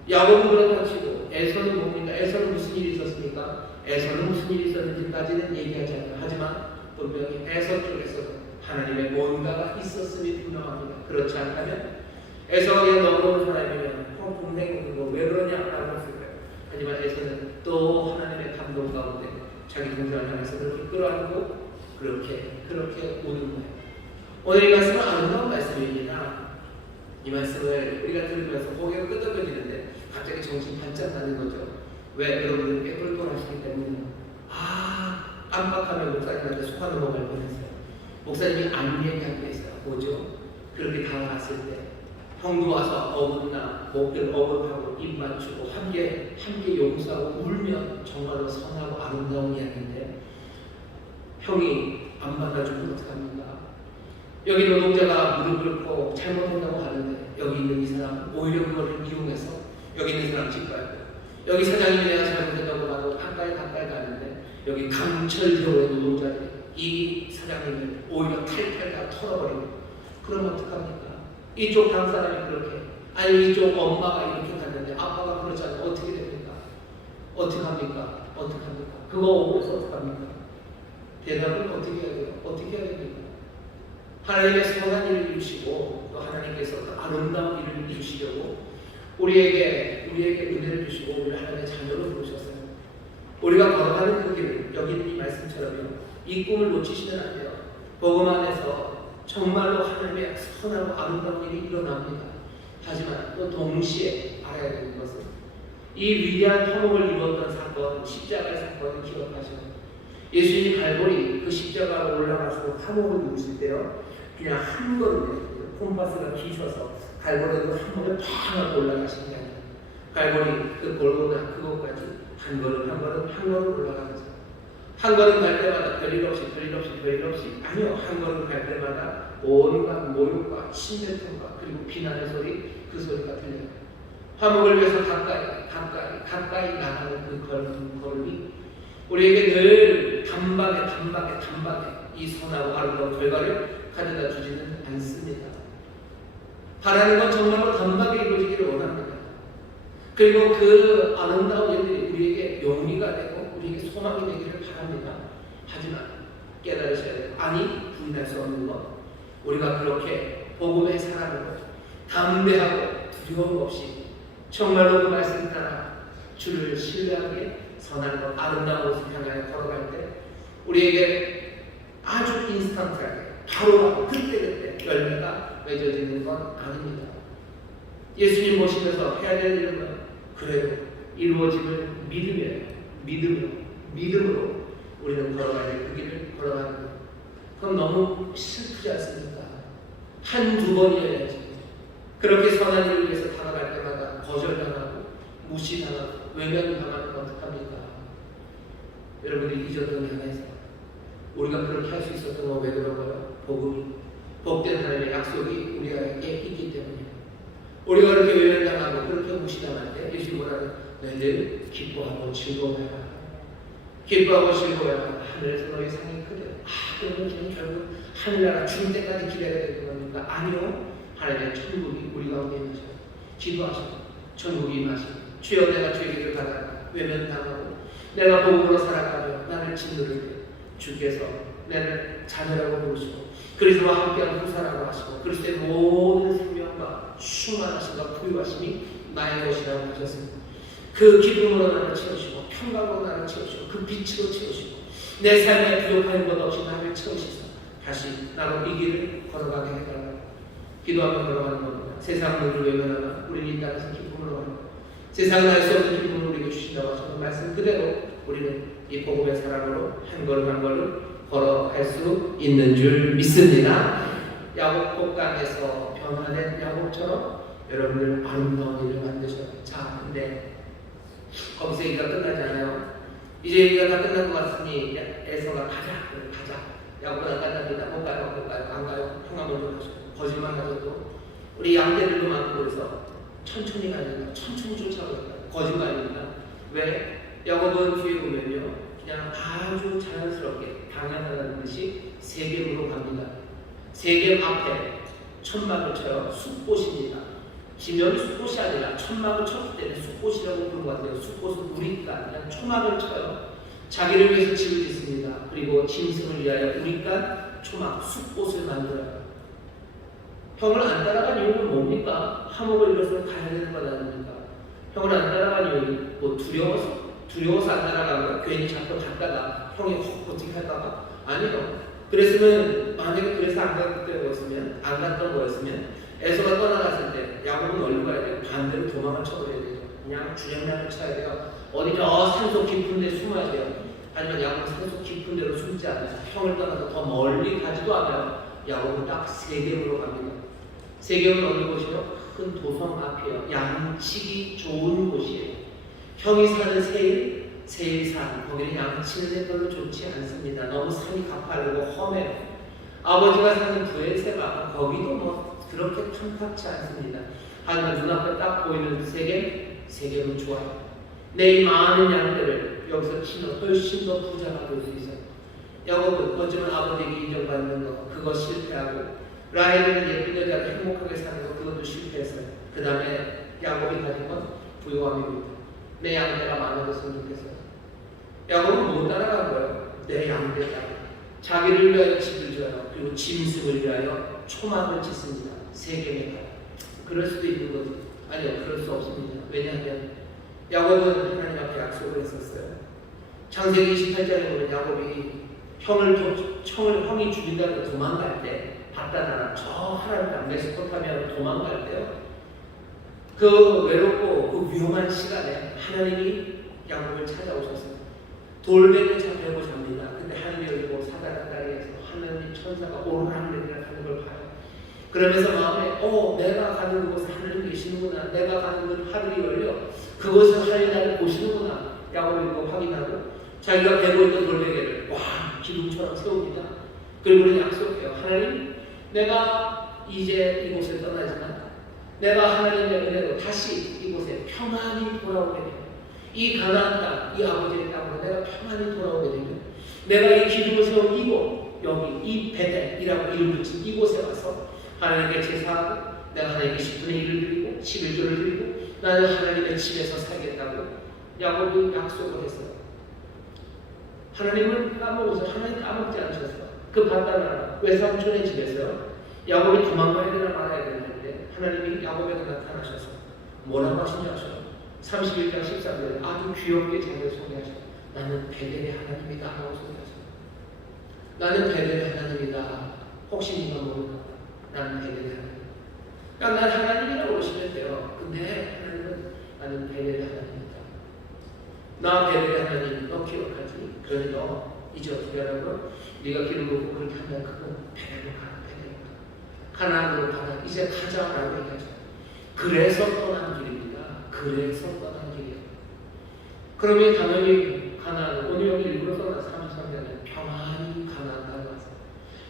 야곱은 그렇다 치고 에서는 뭡니까? 에서는 무슨 일이 있었습니까? 에서는 무슨 일이 있었는지까지는 얘기하지 않아요. 하지만 분명히 에서 쪽에서 하나님의 뭔가가 있었음이 분명합니다. 그렇지 않다면 에서가 그냥 너그러운 사람이면 동생은 왜 그러냐라고 했을 거예요. 하지만 에서는 또 하나님의 감동 가운데 자기 동생을 향해서 그렇게 끌어안고 그렇게 우는 거예요. 오늘 이 말씀은 아름다운 말씀입니다. 이 말씀을 우리가 들으면서 고개가 끄덕여지는데 갑자기 정신 반짝 나는 거죠. 왜? 여러분들 깨불돌하시기 때문에 깜빡하면 목사님한테 속하는 법을 보냈어요. 목사님이 안 얘기한 게 있어요. 뭐죠? 그렇게 다가갔을 때 형도 와서 어긋나 목들 어긋하고 입 맞추고 함께 용서하고 울면 정말로 선하고 아름다운 이야기인데 형이 안 받아주면 어떡합니까? 여기 노동자가 무릎 꿇고 잘못했다고 하는데 여기 있는 이 사람은 오히려 그거를 이용해서 여기 있는 사람 짓밟고, 여기 사장님이 내가 잘못했다고 하고 가까이 가는데 여기 강철대우의 노동자들이 이 사장님을 오히려 탈탈 다 털어버리고, 그럼 어떡합니까? 이쪽 당 사람이 그렇게, 아니 이쪽 엄마가 이렇게 갔는데 아빠가 그렇잖아요. 어떻게 됩니까? 어떡합니까? 그거 오고서 어떡합니까? 대답은 어떻게 해야 돼요? 어떻게 해야 됩니까? 하나님의 선한 일을 이루시고 또 하나님께서 그 아름다운 일을 이루시려고 우리에게 은혜를 주시고 우리를 하나님의 자녀로 부르셨어요. 우리가 걸어가는 그 길, 여기 있는 이 말씀처럼요, 이 꿈을 놓치시면 안 돼요. 복음 안에서 정말로 하나님의 선하고 아름다운 일이 일어납니다. 하지만 또 동시에 알아야 되는 것은 이 위대한 화목을 이루었던 사건, 십자가의 사건을 기억하시고, 예수님이 갈보리 그 십자가로 올라가서 화목을 이루실 때요, 그냥 한 걸음에 콤파스가 기셔서 갈보리로 한 번에 팍 하고 올라가신 게 아니에요. 갈보리 그 골고나 그것까지 한 걸음 올라가면서, 한 걸음 갈 때마다 별일 없이 아니요, 한 걸음 갈 때마다 온갖 모욕과 침뱉음과 그리고 비난의 소리, 그 소리가 들려요. 화목을 위해서 가까이 나가는 그 걸음이 우리에게 늘 단박에 이 선하고 아름다운 결과를 가져다 주지는 않습니다. 바라는 건 정말로 단박에 이루어지기를 원합니다. 그리고 그 아름다운 일들이 우리에게 용기가 되고 우리에게 소망이 되기를 바랍니다. 하지만 깨달으셔야 돼요. 아니, 부인할 수 없는 것, 우리가 그렇게 복음의 사람으로 담대하고 두려움 없이 정말로 그 말씀 따라 주를 신뢰하기에 선한 것, 아름다운 것을 향하여 걸어갈 때 우리에게 아주 인스턴트하게 바로 그때 열매가 맺어지는 건 아닙니다. 예수님 모시면서 해야 될 일은 그래도 이루어짐을 믿음으로 우리는 걸어가야 될 그 길을 걸어가는 것. 그럼 너무 슬프지 않습니까? 한두 번이어야지. 그렇게 선한 일을 위해서 다가갈 때마다 거절당하고 무시당하고 외면당하는 건 어떡합니까? 여러분들이 잊었던 향해서 우리가 그렇게 할 수 있었던 건 왜 그런가요? 복음이, 복된 하나님의 약속이 우리에게 있기 때문이에요. 우리가 그렇게 외면당하고 그렇게 무시당할 때 예수님 뭐라는, 너희들 기뻐하고 즐거워해라. 기뻐하고 즐거워해라. 하늘에서 너희 상이 크대. 그러면 저는 결국 하늘나라 죽을 때까지 기다려야 되는 겁니까? 아니요. 하나님의 천국이 우리 가운데 임하셔. 기도하시고 천국이 임하시고, 주여 내가 죄를 받아 외면당하고 내가 복음으로 살아가며 나를 짓누를 때 주께서 나를 자녀라고 부르시고 그리스도와 함께한 후사라고 하시고 그리스도의 모든 생명과 충만하심과 부유하심이 나의 것이라고 하셨습니다. 그 기쁨으로 나를 채우시고 평강으로 나를 채우시고 그 빛으로 채우시고 내 삶에 부족한 것 없이 나를 채우시사 다시 나로 이 길을 걸어가게 해달라고 기도하며 걸어가는 겁니다. 세상 모두를 외면하면 우리는 이 땅에서 기쁨으로 가는 겁니다. 세상은 알 수 없는 기쁨을 우리에게 주신다고 하시는 말씀 그대로 우리는 이 복음의 사랑으로 한 걸음 한 걸음 걸어갈 수 있는 줄 믿습니다. 야곱 곡간에서 변화된 야곱처럼 여러분들 아름다운 일을 만드셔요. 자, 근데 거기서 얘기가 끝나지 않아요. 이제 얘기가 다 끝난 것 같으니 에서가 가자. 야곱은 안 간답니다. 못 가요. 안 가요. 평화 먼저 가시고 거짓말 하셔도 우리 양떼들도 많고 그래서 천천히 가니까 천천히 쫓아오니까 거짓말입니다. 왜? 야곱은 뒤에 보면요, 그냥 아주 자연스럽게 당연하다는 듯이 세겜으로 갑니다. 세겜 앞에 천막을 쳐요. 숫꽃입니다. 지면이 숫꽃이 아니라 천막을 쳤기 때문에 숫꽃이라고 부른 것 같아요. 숫꽃은 우리가 그냥 초막을 쳐요. 자기를 위해서 집을 짓습니다. 그리고 짐승을 위하여 우리가 초막, 숫꽃을 만들어요. 형을 안 따라간 이유는 뭡니까? 화목을 이뤄서 가야 되는 건 아닙니까? 형을 안 따라간 이유는 뭐 두려워서 안 따라가면 괜히 잡혀 갔다가 형이 어떻게 할까봐? 아니요. 그랬으면 만약에 그래서 안 갔던 거였으면 에서가 떠나갔을 때 야곱은 어디로 가야 돼요? 반대로 도망을 쳐버려야 돼요. 그냥 주량량을 쳐야 돼요. 어디 저 산속 깊은 데 숨어야 돼요. 하지만 야곱은 산속 깊은 데로 숨지 않아요. 형을 떠나서 더 멀리 가지도 않아요. 야곱은 딱 세겜으로 갑니다. 세겜은 어디 곳이요? 큰 도성 앞이에요. 양치기 좋은 곳이에요. 형이 사는 세일산, 거기는 양치는 데 별로 좋지 않습니다. 너무 산이 가파르고 험해요. 아버지가 사는 부엘세바 거기도 뭐 그렇게 탐탁치 않습니다. 하지만 눈앞에 딱 보이는 세겜은 좋아요. 내 이 많은 양들을 여기서 키는 훨씬 더 부자가 될 수 있어요. 야곱은 어쩌면 아버지에게 인정받는 거 그거 실패하고 라헬은 예쁜 여자를 행복하게 사는 거 그것도 실패했어요. 그 다음에 야곱이 가진 건 부요함입니다. 내 양떼가 많아졌으면 좋겠어요. 야곱은 못 따라간 거예요. 내 양떼가 자기를 위하여 집을 줘요. 그리고 짐승을 위하여 초막을 짓습니다. 세겜에 가요. 그럴 수도 있는 거지. 아니요, 그럴 수 없습니다. 왜냐하면 야곱은 하나님 앞에 약속을 했었어요. 창세기 28장에 보면 야곱이 형이 죽인다고 도망갈 때 바다나라 저 하나님 땅 메소포타미아로 도망갈 때요. 그 외롭고 그 위험한 시간에 하나님이 야곱을 찾아오셔서 돌베개 잡혀고 잡니다. 근데 하나님이 여기고 사다리 다리에서 하나님 천사가 오르락내리락 하는 걸 봐요. 그러면서 마음에 내가 가는 곳에 하나님 계시는구나. 내가 가는 곳 하늘이 열려 그곳에서 하나님 나를 보시는구나. 야곱이 그거 확인하고 자기가 베고 있던 돌베개를 기둥처럼 세웁니다. 그리고 약속해요. 하나님, 내가 이제 이곳을 떠나지만 내가 하나님의 은혜로 다시 이곳에 평안히 돌아오게 되면 이 가나안 땅, 이 아버지의 땅으로 내가 평안히 돌아오게 되면 내가 이 기둥을 세운 이곳, 여기 이 베델이라고 이름 붙인 이곳에 와서 하나님께 제사하고 내가 하나님께 10분의 1을 드리고 11조를 드리고 나는 하나님의 집에서 살겠다고 야곱이 약속을 했어요. 하나님을 까먹어서 하나님 까먹지 않으셨어. 그 바다나라 외삼촌의 집에서 야곱이 도망가야 되나 말아야 되는데 하나님이 야곱에게 나타나셔서 뭐라고 하시냐 하셔. 31장 13절에 아주 귀엽게 자기를 소개하셔. 나는 베델의 하나님이다 하고 소개하셔. 나는 베델의 하나님이다. 혹시 네가 모르나? 나는 베델의 하나님. 그러니까 난 하나님이라고 그러시면 돼요. 근데 하나님은 나는 베델의 하나님이다. 나 베델의 하나님 너 기억하지? 그러니 너 이제 어떻게 하라고? 네가 길을 묻고 그렇게 하면 그건 베델로 가라. 베델로 가라. 가나안으로 가라. 이제 가자라고 얘기하죠. 그래서 떠난 길입니다. 그래서 떠난 길이에요. 그러면 당연히 가나안 오늘 여기 일부러 떠나 33년에 평안히 가나안 가서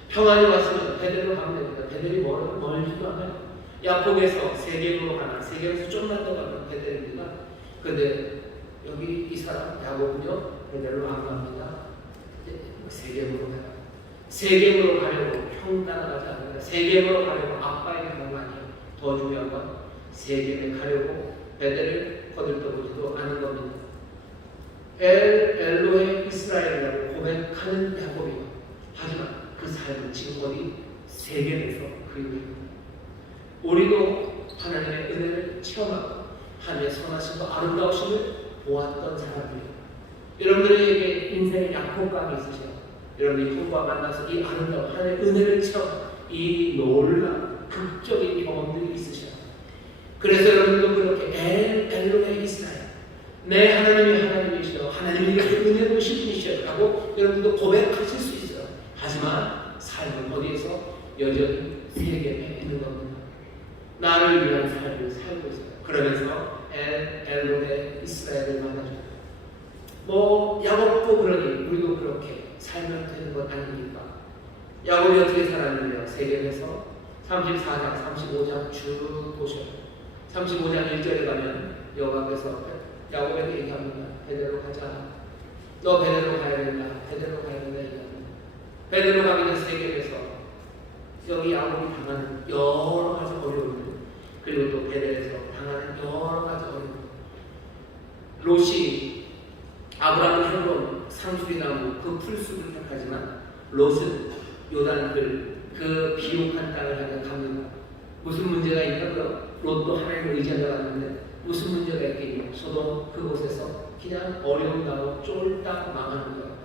평안히 왔으면 베델로 가면 됩니다. 베델이 멀지도 않아요. 야복에서 세겜으로 가나 세겜에서 좀만 더 가면 베델입니다. 근데 여기 이 사람 야곱은요 베델로 안 갑니다. 세겜으로 가요. 세겜으로 가려고 형 따라가지 않는다. 세겜으로 가려고 아빠에게 가는 거 아니에요. 더 중요한 건 세겜에 가려고 베델을 거들떠보지도 않은 겁니다. 엘로헤 이스라엘이라고 고백하는 야곱이요. 하지만 그 삶은 지금 어디 세겜에서 그리워요. 우리도 하나님의 은혜를 체험하고 하나님의 선하심과 아름다우심을 보았던 사람들이에요. 여러분들에게 인생의 약속감이 있으세요. 여러분이 형과 만나서 이 아름다운 하나님의 은혜를 체험, 이 놀라운 극적인 경험들이 있으셔요. 그래서 여러분도 그렇게 엘로헤 이스라엘, 내 하나님이 하나님이시여, 하나님이 이렇게 은혜로우신 분이시여 라고 여러분도 고백하실 수 있어요. 하지만 삶은 어디에서 여전히 세겜에 있는 겁니다. 나를 위한 삶을 살고 있어요. 그러면서 엘로헤 이스라엘을 만나죠. 야곱도 그러니 우리도 그렇게 살면 되는 것 아닙니까? 야곱이 어떻게 살았느냐? 세겜에서 34장, 35장 쭉 보셔요. 35장 1절에 가면 여호와께서 야곱에게 얘기합니다. 베델로 가자. 너 베델로 가야 된다. 베델로 가야 된다. 얘기합니다. 베델로 가기 전 세겜에서 여기 야곱이 당하는 여러 가지 어려움들, 그리고 또 베델에서 당하는 여러 가지 어려움. 롯이 아브라함은 헤브론 상수리나무 그 풀숲을 택하지만 롯은 요단들 그 비옥한 땅을 향해 갑니다. 무슨 문제가 있냐고요? 롯도 하나님을 의지하러 갔는데 무슨 문제가 있겠냐? 소돔 그곳에서 그냥 어려움 나고 쫄딱 망하는 거예요.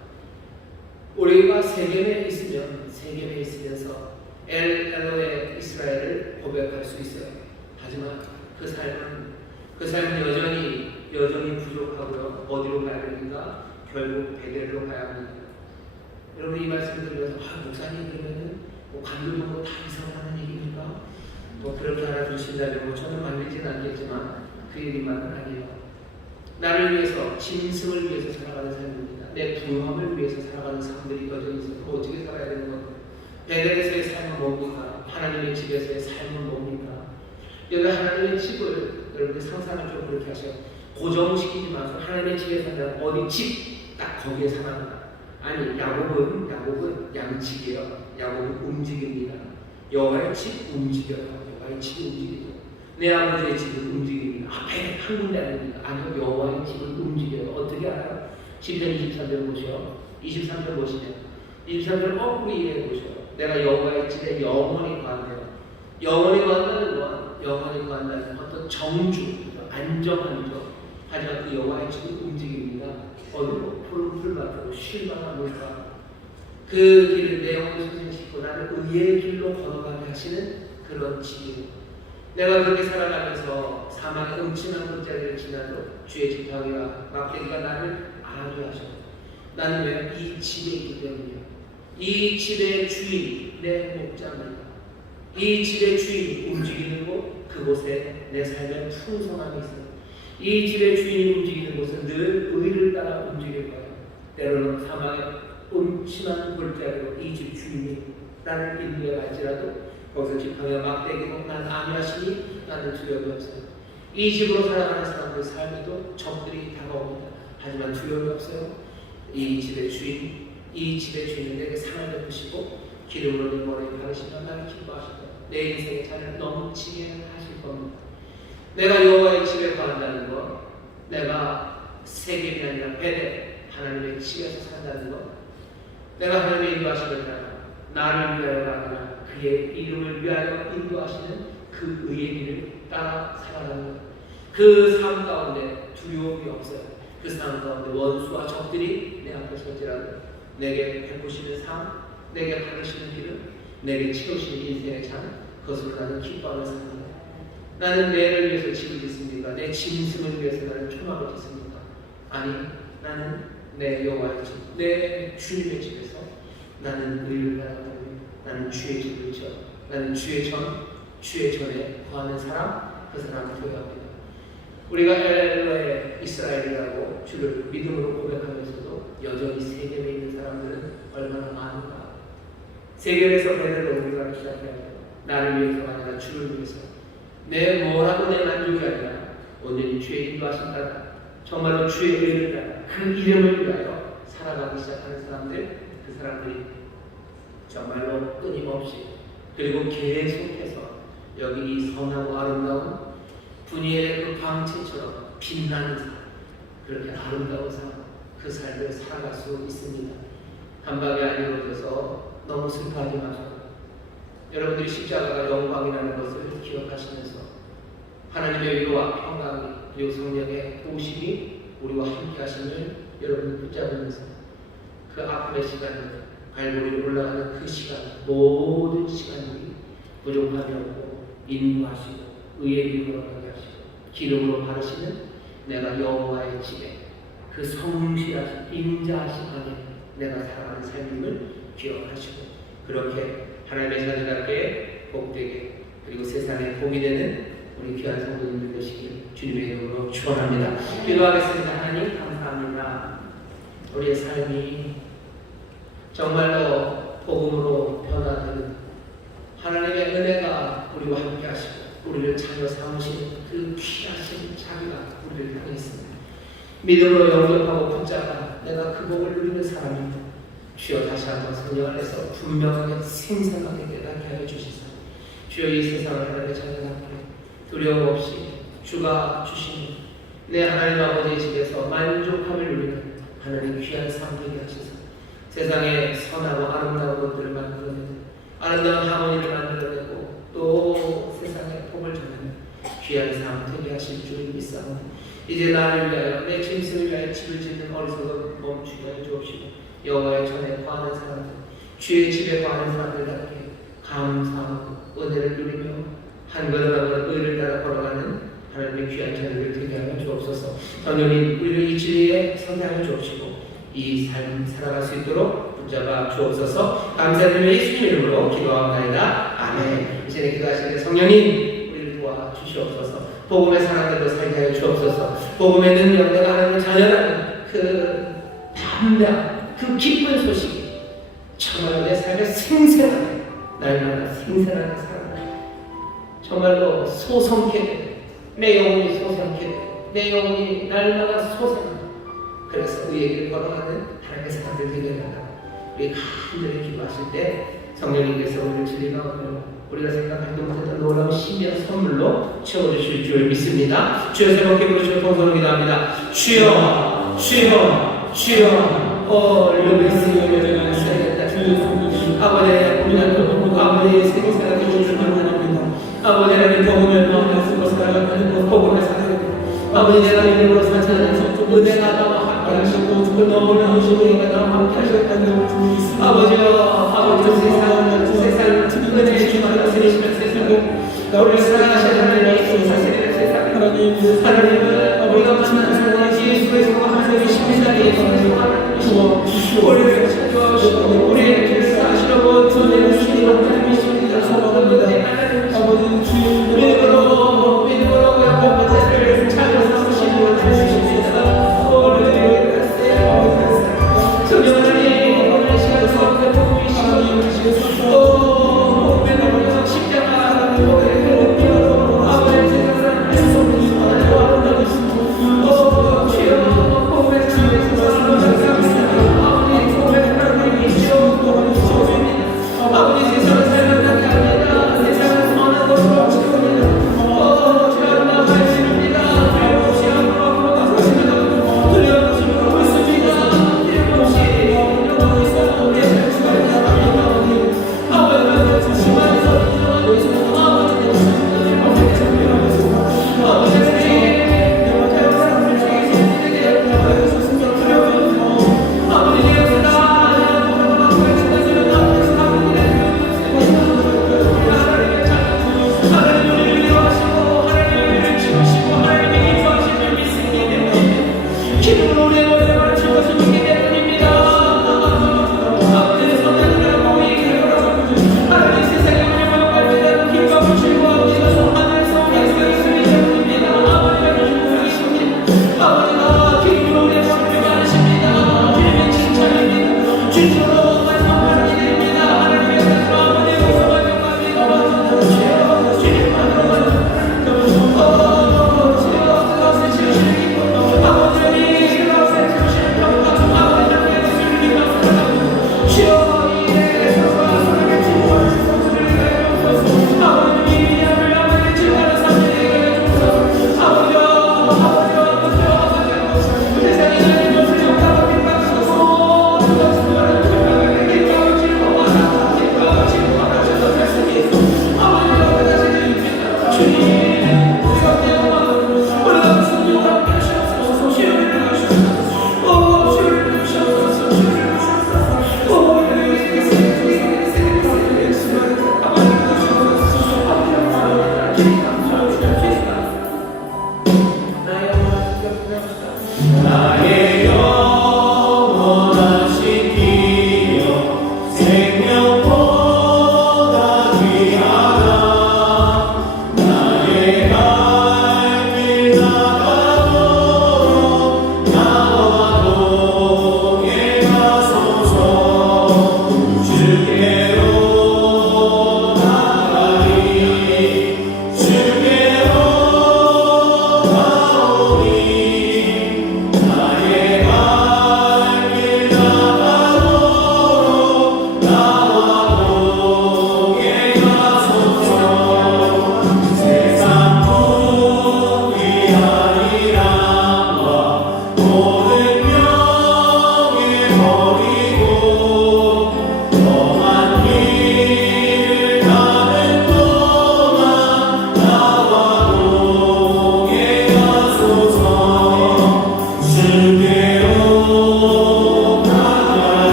우리가 세겜에 있으면서 엘로헤 이스라엘을 고백할 수 있어요. 하지만 그 삶은 여전히 부족하고요. 어디로 가야 됩니까? 결국 베델로 가야 합니다. 여러분 이 말씀 들으면서 목사님 그러면은 감동적으로 다 이상을 하는 얘기입니까? 그렇게 알아주신다면 저는 만들지는 않겠지만 그 얘기만은 아니에요. 나를 위해서 짐승을 위해서 살아가는 삶입니다. 내 부함을 위해서 살아가는 사람들이 여전히 있어요. 어떻게 살아야 되는 건가요? 베델에서의 삶은 뭡니까? 하나님의 집에서의 삶은 뭡니까? 여기 하나님의 집을 여러분들 상상을 좀 그렇게 하세요. 고정시키지 마세요. 하나님의 집에 산다면 어디 집? 딱 거기에 사는 아니 야곱은 양집이에요. 야곱은 움직입니다. 여호와의 집 움직여요. 여호와의 집이 움직이죠. 내 아버지의 집을 움직입니다. 앞에 한 군데 아닙니다. 아니요, 여호와의 집을 움직여요. 어떻게 알아요? 시편 23절 보세요. 23절 보시면 23절 거꾸로 이해해 보세요. 내가 여호와의 집에 영원히 거한대요. 영원히 거한다는 건 영원히 거한다는 어떤 정주, 안정함이죠. 하지만 그 여호와의 집을 움직입니다. 어디로? 푸른 풀밭으로 쉴만한 물가. 그 길을 내 영혼을 소생시키고 나를 의의 길로 걸어가게 하시는 그런 집이에요. 내가 그렇게 살아가면서 사망의 음침한 골짜기를 지나도 주의 지팡이와 막대기가 나를 안하게 하셔요. 나는 왜? 이 집에 있기 때문이에요. 이 집의 주인 내 목자입니다. 이 집의 주인이 움직이는 곳, 그곳에 내 삶의 풍성함이 있어요. 이 집의 주인이 움직이는 곳은 늘 의를 따라 움직일 거예요. 때로는 사망의 음침한 골짜기로 이 집 주인이 나를 인도해 갈지라도 거기서 지팡이와 막대기로 나는 안위하시니 나는 두려움이 없어요. 이 집으로 살아가는 사람들의 삶에도 적들이 다가옵니다. 하지만 두려움이 없어요. 이 집의 주인, 이 집의 주인은 내게 상을 베푸시고 기름으로 내 머리에 바르시며 나를 기뻐하시고 내 인생의 잔을 넘치게 하실 겁니다. 내가 여호와의 집에 거한다는 것, 내가 세겜이 아니라 베델 하나님의 집에서 산다는 것, 내가 하나님의 인도하심을 따라 나를 위하여가 아니라 그의 이름을 위하여 인도하시는 그 의의 길을 따라 살아가는 것, 그 삶 가운데 두려움이 없어요. 그 삶 가운데 원수와 적들이 내 앞에 설지라도 내게 베푸시는 삶, 내게 바르시는 길을, 내게 채우시는 인생의 잔, 그것으로 나는 기뻐하며 삽니다. 나는 내를 위해서 집을 짓습니까? 내 짐승을 위해서 나는 초막을 짓습니까? 아니, 나는 내 여호와의 집, 내 주님의 집에서 나는 의를 따라가며 나는 주의 집을 지어 나는 주의 전에 거하는 사람, 그 사람을 교회합니다. 우리가 엘로의 이스라엘이라고 주를 믿음으로 고백하면서도 여전히 세겜에 있는 사람들은 얼마나 많은가. 세겜에서 베델로 우리가 시작해야 돼요. 나를 위해서가 아니라 주를 위해서. 내 뭐라도 내 만족이 아니라 온전히 주의 인도하신 따라 정말로 주의 의를 따라 그 이름을 위하여 살아가기 시작하는 사람들, 그 사람들이 정말로 끊임없이 그리고 계속해서 여기 이 선하고 아름다운 분이엘의 그 광채처럼 빛나는 삶, 그렇게 아름다운 삶, 그 삶을 살아갈 수 있습니다. 한방에 안 이루어져서 너무 슬퍼하지 마세요. 여러분들이 십자가가 영광이라는 것을 기억하시면서 하나님의 위로와 평강이 그리고 성령의 도우심이 우리와 함께 하심을 여러분들 붙잡으면서 그 아픔의 시간을 갈보리로 올라가는 그 시간, 모든 시간이 부족함이 없고 인도하시고 의의 길로 가게 하시고 기름으로 바르시는 내가 여호와의 집에 그 성실하신 인자하신 안에 내가 살아가는 삶임을 기억하시고 그렇게 하나님의 자녀답게 복되게 그리고 세상에 복이 되는 우리 귀한 성도님들 되시길 주님의 이름으로 축원합니다. 기도하겠습니다. 하나님 감사합니다. 우리의 삶이 정말로 복음으로 변화되는 하나님의 은혜가 우리와 함께 하시고 우리를 자녀 삼으시는 그 귀하신 자비가 우리를 향해 있습니다. 믿음으로 영접하고 붙잡아 내가 그 복을 누리는 사람입니다. 주여 다시 한번 성령 안에서 분명하게 생생하게 깨닫게 하여 주시사 주여 이 세상을 하나님의 자녀답게 두려움 없이 주가 주시는 내 하나님 아버지의 집에서 만족함을 누리는 하나님 귀한 삶 되게 하시사 세상에 선하고 아름다운 것들을 만들어내고 아름다운 하모니를 만들어내고 또 세상에 복을 전하는 귀한 삶 되게 하실 줄을 믿사오니 이제 나를 위하여 내 짐승을 위하여 집을 짓는 어리석은 멈추게 하여 주옵시고 여호와의 전에 거하는 사람들 주의 집에 거하는 사람들답게 감사하고 은혜를 누리며 한 걸음 한 걸음 의를 따라 걸어가는 하나님의 귀한 자녀를 되게 하여 주옵소서. 성령님 우리를 이 진리에 선택하여 주옵시고 이 삶 살아갈 수 있도록 붙잡아 주옵소서. 감사드리며 예수님 이름으로 기도합니다. 아멘. 이제 기도하시는 성령님 우리를 도와 주시옵소서. 복음의 사람들로 살게 하여 주옵소서. 복음의 능력 내가 하나님의 자녀라는 그 담대함 그 기쁜 소식이 정말 내 삶에 생생하게 날마다 생생하는 사랑, 정말로 소성케 내 영혼이 소성케 내 영혼이 날마다 소생한다. 그래서 우리의 길을 걸어가는 하나님의 사람들 되게 된다. 우리 간절히 기도하실 때 성령님께서 우리를 진리가오며 우리가 생각하지 못했던 놀라운 신비한 선물로 채워주실 줄 믿습니다. 주여 세 번째 부르시고 통성으로 기도합니다. 주여 주여 주여 르베스요르르 세겠다. 아버지의 공연도 아버지의 생생하게 주시는 하나님입니다. 아버지의 복음을 마음에서 살아가는 복음을 살아가는 아버지 내가 믿음으로 사차는 은혜가 나와 함께 하시고 그 너무나 주님과 나와 함께 하셨다는 아버지여 아버지 세상 은혜의 주마다 세시면 세상을 우리를 사랑하시는 하나님의 사실의 세상 하나님은 우리가 만나는 예수에서 하나님의 십자가에 주어 우리를 찾아오시고 우리의 길을 하시려고 전해주시는 하나님이십니다. 사랑합니다. 아버지는 주의 믿음으로 여러분의 찾아서 주시고 주십니다. 오늘 성령 하나님 오늘 시간 가운데 복음이시고 복음의 십자가 복음의 아버지의 세상을 주여 복음의 삶에서 아버지 세상을 살아가게 합니다. 세상을 선한 것으로 채웁니다. 주여 나가십니다. 두려움으로 있습니다. 나의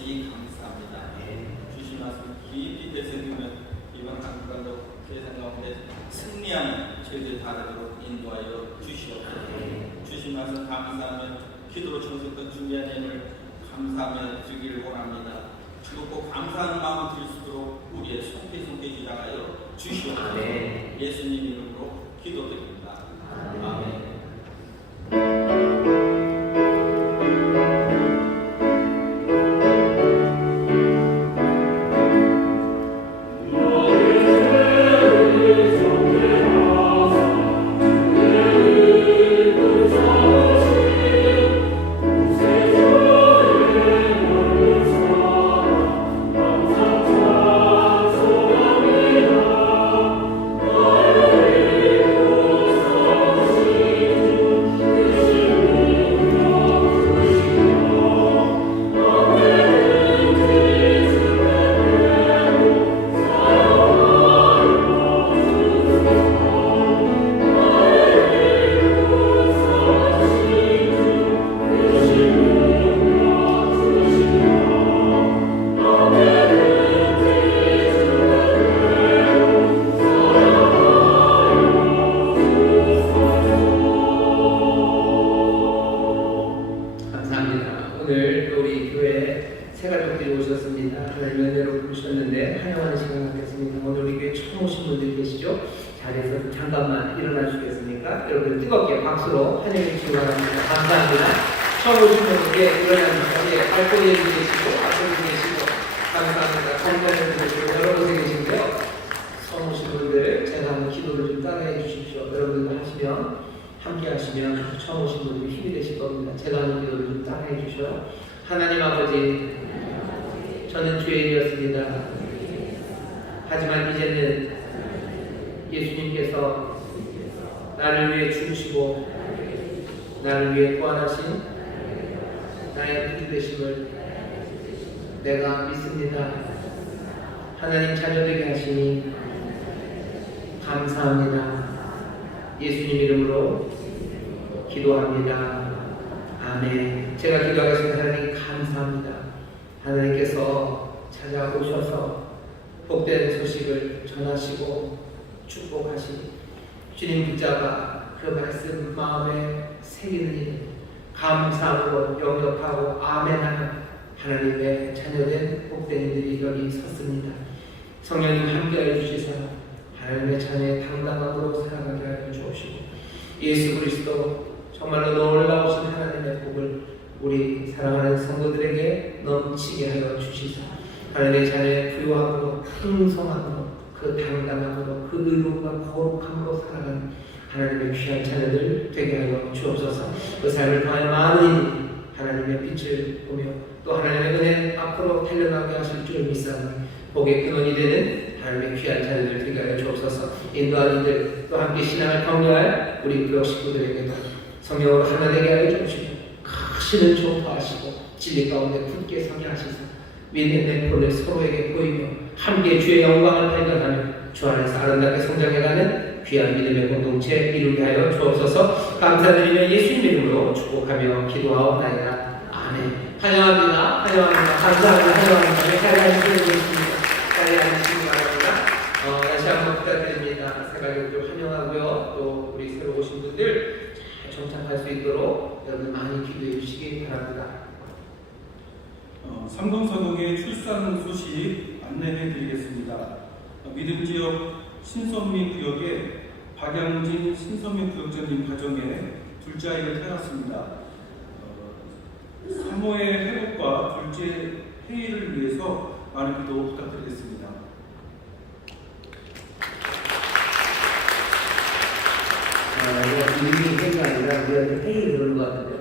주시니 감사합니다. 주신 말씀 깊이 되새기며 이번 한 주간도 세상 가운데 승리하는 저희들 다 되도록 인도하여 주시옵소서. 주신 말씀 감사하며 기도로 정성껏 준비한 힘을 감사하며 드리기를 원합니다. 즐겁고 감사하는 마음을 드릴 수 있도록 우리의 손길손길 지나가여 주시옵소서. 예수님 이름으로 기도드립니다. 아멘. 오늘 우리 교회에 새 가족들이 오셨습니다. 하나님 은혜로 부르셨는데 환영하는 시간 갖겠습니다. 오늘 우리 교회 처음 오신 분들 계시죠? 자리에서 잠깐만 일어나 주시겠습니까? 여러분 뜨겁게 박수로 환영해 주시기 바랍니다. 감사합니다. 처음 오신 분들께 일어나는 자리에 알코올이 계시고 앞으로 계시고 감사합니다. 감사를 드리고 여러 곳에 계신데요. 처음 오신 분들 제가 하는 기도를 좀 따라해 주십시오. 여러분들도 하시면 함께 하시면 처음 오신 분들이 힘이 되실 겁니다. 제가 하는 기도를 좀 따라해 주셔요. 하나님 아버지, 저는 죄인이었습니다. 하지만 이제는 예수님께서 나를 위해 죽으시고 나를 위해 구원하신 나의 구주 되심을 내가 믿습니다. 하나님 자녀 되게 하시니 감사합니다. 예수님 이름으로 기도합니다. 아멘. 제가 기도하겠습니다. 하나님 감사합니다. 하나님께서 찾아오셔서 복된 소식을 전하시고 축복하시니 주님 붙잡아 그 말씀 마음에 새기는 일 감사함으로 영접하고 아멘하는 하나님의 자녀된 복된 이들이 여기 섰습니다. 성령님 함께하여 주시사 하나님의 자녀의 당당함으로 살아가게 하여 주옵시고 예수 그리스도 정말로 놀라우신 하나님의 복을 우리 사랑하는 성도들에게 넘치게 하여 주시사 하나님의 자녀의 부유함으로 풍성함으로 그 당당함으로 그 의로움과 거룩함으로 살아가는 하나님의 귀한 자녀들 되게 하여 주옵소서. 그 삶을 통하여 많은 이들이 하나님의 빛을 보며 또 하나님의 은혜 앞으로 달려나게 하실 줄 믿사오니 복의 근원이 되는 하나님의 귀한 자녀들 되게 하여 주옵소서. 인도하는 이들 또 함께 신앙을 격려할 우리 교역 식구들에게도 성령으로 하나 되게 하여 주옵시고 크시는 조파하시고 진리 가운데 굳게 서게 하시사 믿음의 본을 서로에게 보이며 함께 주의 영광을 발견하며 주 안에서 아름답게 성장해가는 귀한 믿음의 공동체 이루게 하여 주옵소서. 감사드리며 예수님 이름으로 축복하며 기도하옵나이다. 아멘. 환영합니다. 환영합니다. 감사합니다. 환영합니다. 잘 앉으시겠습니다. 잘 앉으시기 바랍니다. 다시 한번 부탁드립니다. 새가족들 환영하고요. 또 우리 새로 오신 분들 잘 정착할 수 있도록 여러분 많이 기도해 주시기 바랍니다. 삼동서동의 출산 소식 안내해 드리겠습니다. 믿음 지역 신선미 구역에 박양진 신선미 구역장님 가정에 둘째 아이를 태웠습니다. 산모의 회복과 둘째 해일을 위해서 많은 기도 부탁드리겠습니다. 이름이 회가 아니라 우리한테 회의 그런 것 같은데요.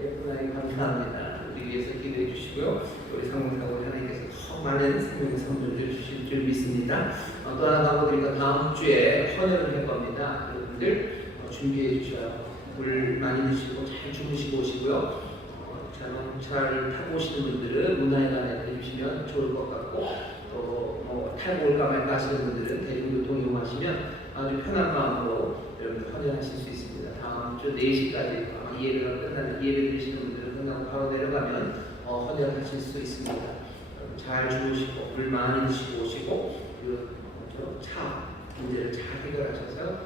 예쁜 아이 감사합니다. 우리 위해서 기도해 주시고요. 우리 상봉사고 하나님께서 더 많은 생명의 선물을 주실 줄 믿습니다. 또 하나 사고드리니까 다음 주에 헌혈을 할 겁니다. 여러분들 준비해 주셔요. 물 많이 드시고 잘 주무시고 오시고요. 자동차를 타고 오시는 분들은 문화에 관해 해주시면 좋을 것 같고 또 뭐 타고 올까 말까 하시는 분들은 대중교통 이용하시면 아주 편한 마음으로 여러분들 헌혈하실 수 있습니다. 다음 주 4시까지 아마 예배가 끝나는 예배 드시는 분들은 끝나고 바로 내려가면 헌혈하실 수 있습니다. 잘 주무시고 물 많이 드시고 오시고 차 문제를 잘 해결하셔서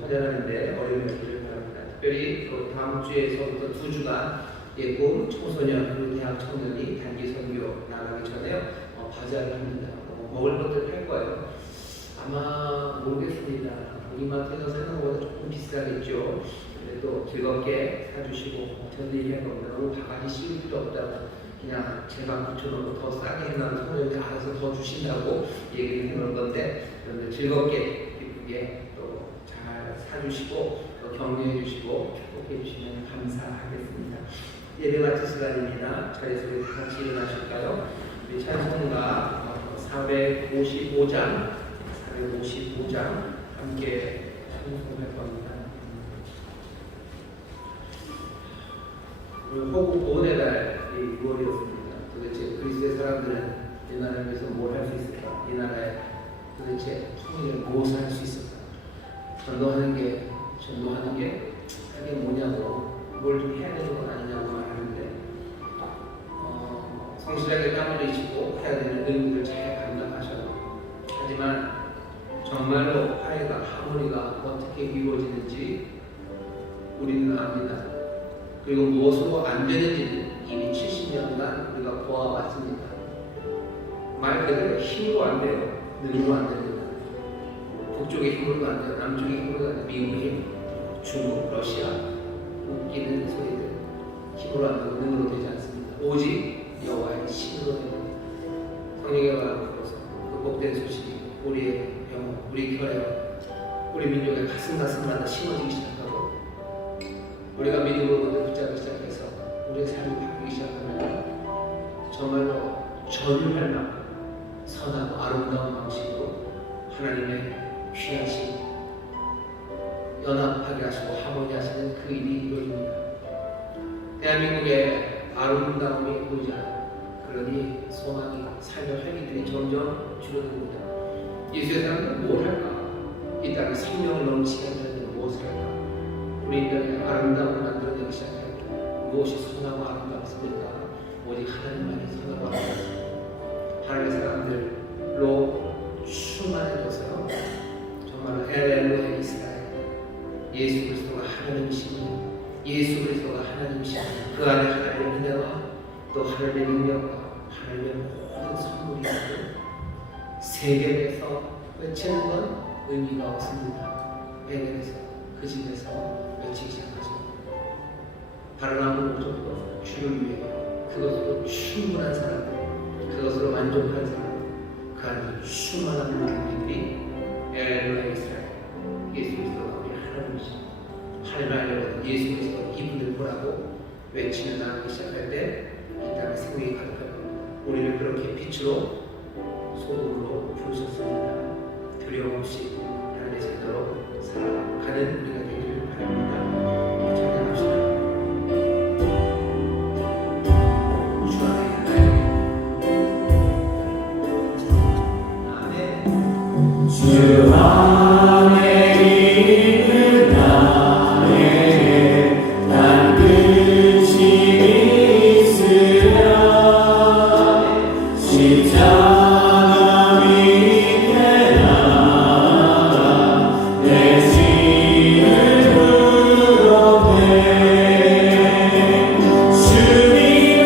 헌혈하는데 어려움이 없기를 바랍니다. 특별히 다음 주에서부터 2주간 예꿈 청소년 그리고 대학 청년이 단기 선교 나가기 전에 바자를 합니다. 먹을 것들 할 거예요. 아마 모르겠습니다. 이마트에서 사는 것보다 조금 비싸겠죠. 그래도 즐겁게 사주시고 전리할 겁니다. 너무 바가지 씌울 필요 없다고 그냥 제가 붙여놓고 더 싸게 해놔도 성령이 알아서 더 주신다고 얘기를 해놓은 건데 여러분들 즐겁게 기쁘게 또 잘 사주시고 또 격려해 주시고 축복해 주시면 감사하겠습니다. 예배 마칠 시간입니다. 자리에서 우리 다 같이 일어나실까요? 우리 찬송가 455장 함께 찬송할 겁니다. 오늘 호국 보훈의 달이 6월이었습니다. 도대체 그리스도의 사람들은 이 나라를 위해서 뭘 할 수 있을까? 이 나라에 도대체 통일을 무엇을 할 수 있을까? 전도하는 게 하게 뭐냐고 뭘 좀 해야 되는 건 아니냐고 말하는데 성실하게 땀 흘리시고 해야 되는 의무를 잘 감당하셔요. 하지만 정말로 화해가 하모니가 어떻게 이루어지는지 우리는 압니다. 그리고 무엇으로 안 되는지는 이미 70년간 우리가 보아왔습니다. 말 그대로 힘으로 안 돼요. 능으로 안 됩니다. 북쪽의 힘으로도 안 돼요. 남쪽의 힘으로도 안 돼요. 미국의 힘, 중국, 러시아 웃기는 소리들 힘으로 안 되고 능으로 되지 않습니다. 오직 여호와의 힘으로 됩니다. 성령의 바람 불어서 그 복된 소식이 우리의 영혼, 우리 혈에 우리 민족의 가슴마다 심어지기 시작하고 우리가 믿음으로 모두 붙잡기 시작해서 우리의 삶이 바뀌기 시작하면 정말로 전율할 만큼 선하고 아름다운 방식으로 하나님의 귀하신 연합하게 하시고 하모니하시는 그 일이 이루어집니다. 대한민국의 아름다움이 보이지 않아요. 그러니 소망이 삶의 활기들이 점점 줄어듭니다. 예수의 사람은 뭘 할까? 이 땅에 생명을 넘치게 하려면 무엇을 할까? 우리 인간의 아름다움을 만들어내기 시작할 때 무엇이 선하고 아름답습니까? 오직 하나님만이 선하고 아름답습니다. 하나님의 사람들로 충만해져서요. 정말 엘로의 이스라엘 예수 그리스도가 하나님이시니 예수 그리스도가 하나님이시니 그 안에 하나님의 은혜와 또 하나님의 능력과 하나님의 모든 선물이 있고 세계에서 외치는 건 의미가 없습니다. 베델에서 그 집에서 외치기 시작하죠. 다른 아무 목적도 주를 위해 그것으로 충분한 사람들, 그것으로 만족한 사람들, 그 안에 충만한 사람들이 엘로의 이스라엘 예수 그리스도가 우리 하나님이시니 하나님을 알려고 예수 그리스도 이분을 보라고 외치며 나가기 시작할 때 이 땅에 생명이 가득할 겁니다. 우리를 그렇게 빛으로 소금으로 부르셨습니다. 두려움 없이 하나님의 자녀로 살아가는 우리가 되기를 바랍니다. 찬양합시다. 주 안에 아멘. 주 안에 있는 나에게 난 근심이 있으랴 십자가 밑에 나가 내 짐을 물어내 주님을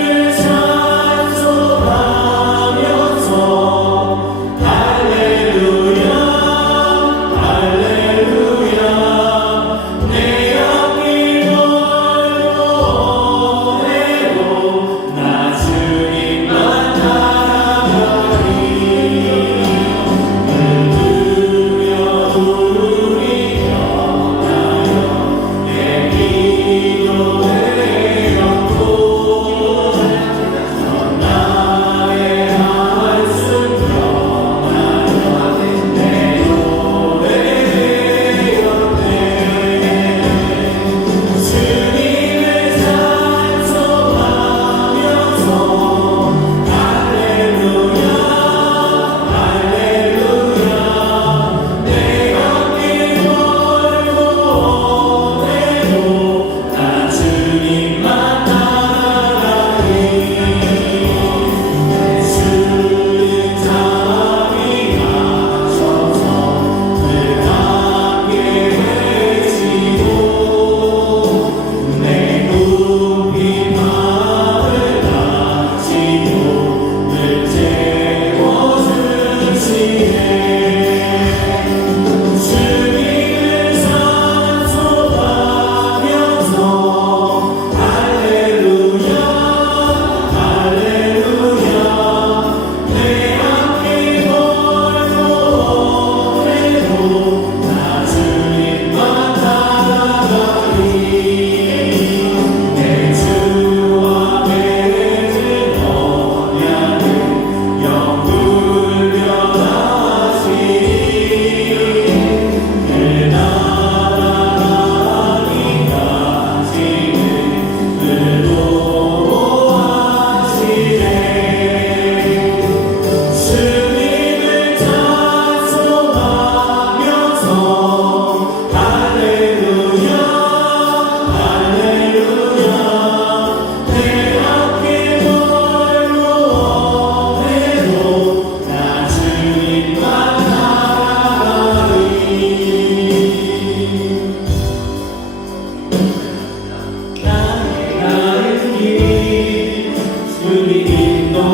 찬송하면서 할렐루야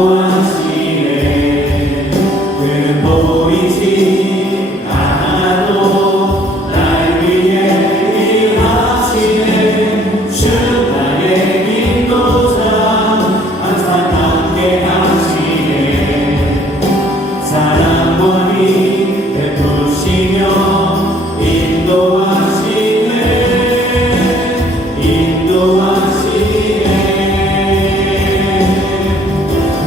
인도하시네. 그는 보이지 않아도 날 위해 일하시네. 주 나의 인도자 항상 함께 하시네. 사랑과 힘 베푸시며 인도하시네. 인도하시네.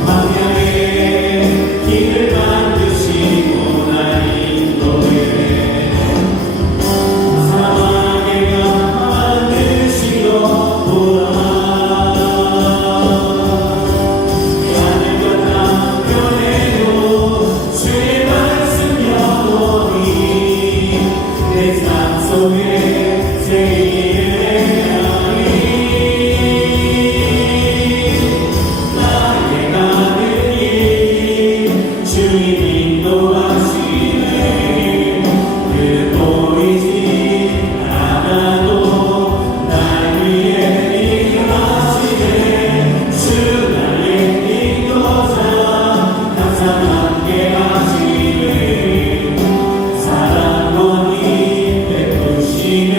광야에 길을 만드시고 날 인도해. 사막에 만드시고 보라. 하늘과 땅 변해도 주의 말씀 영원히 내 삶 속에 제일을 행하리. 나의 가는 길 주님 인도하시네. 그는 보이지 않아도 날 위해 일하시네. 주 나의 인도자 항상 함께 하시네. 사랑과 힘 베푸시며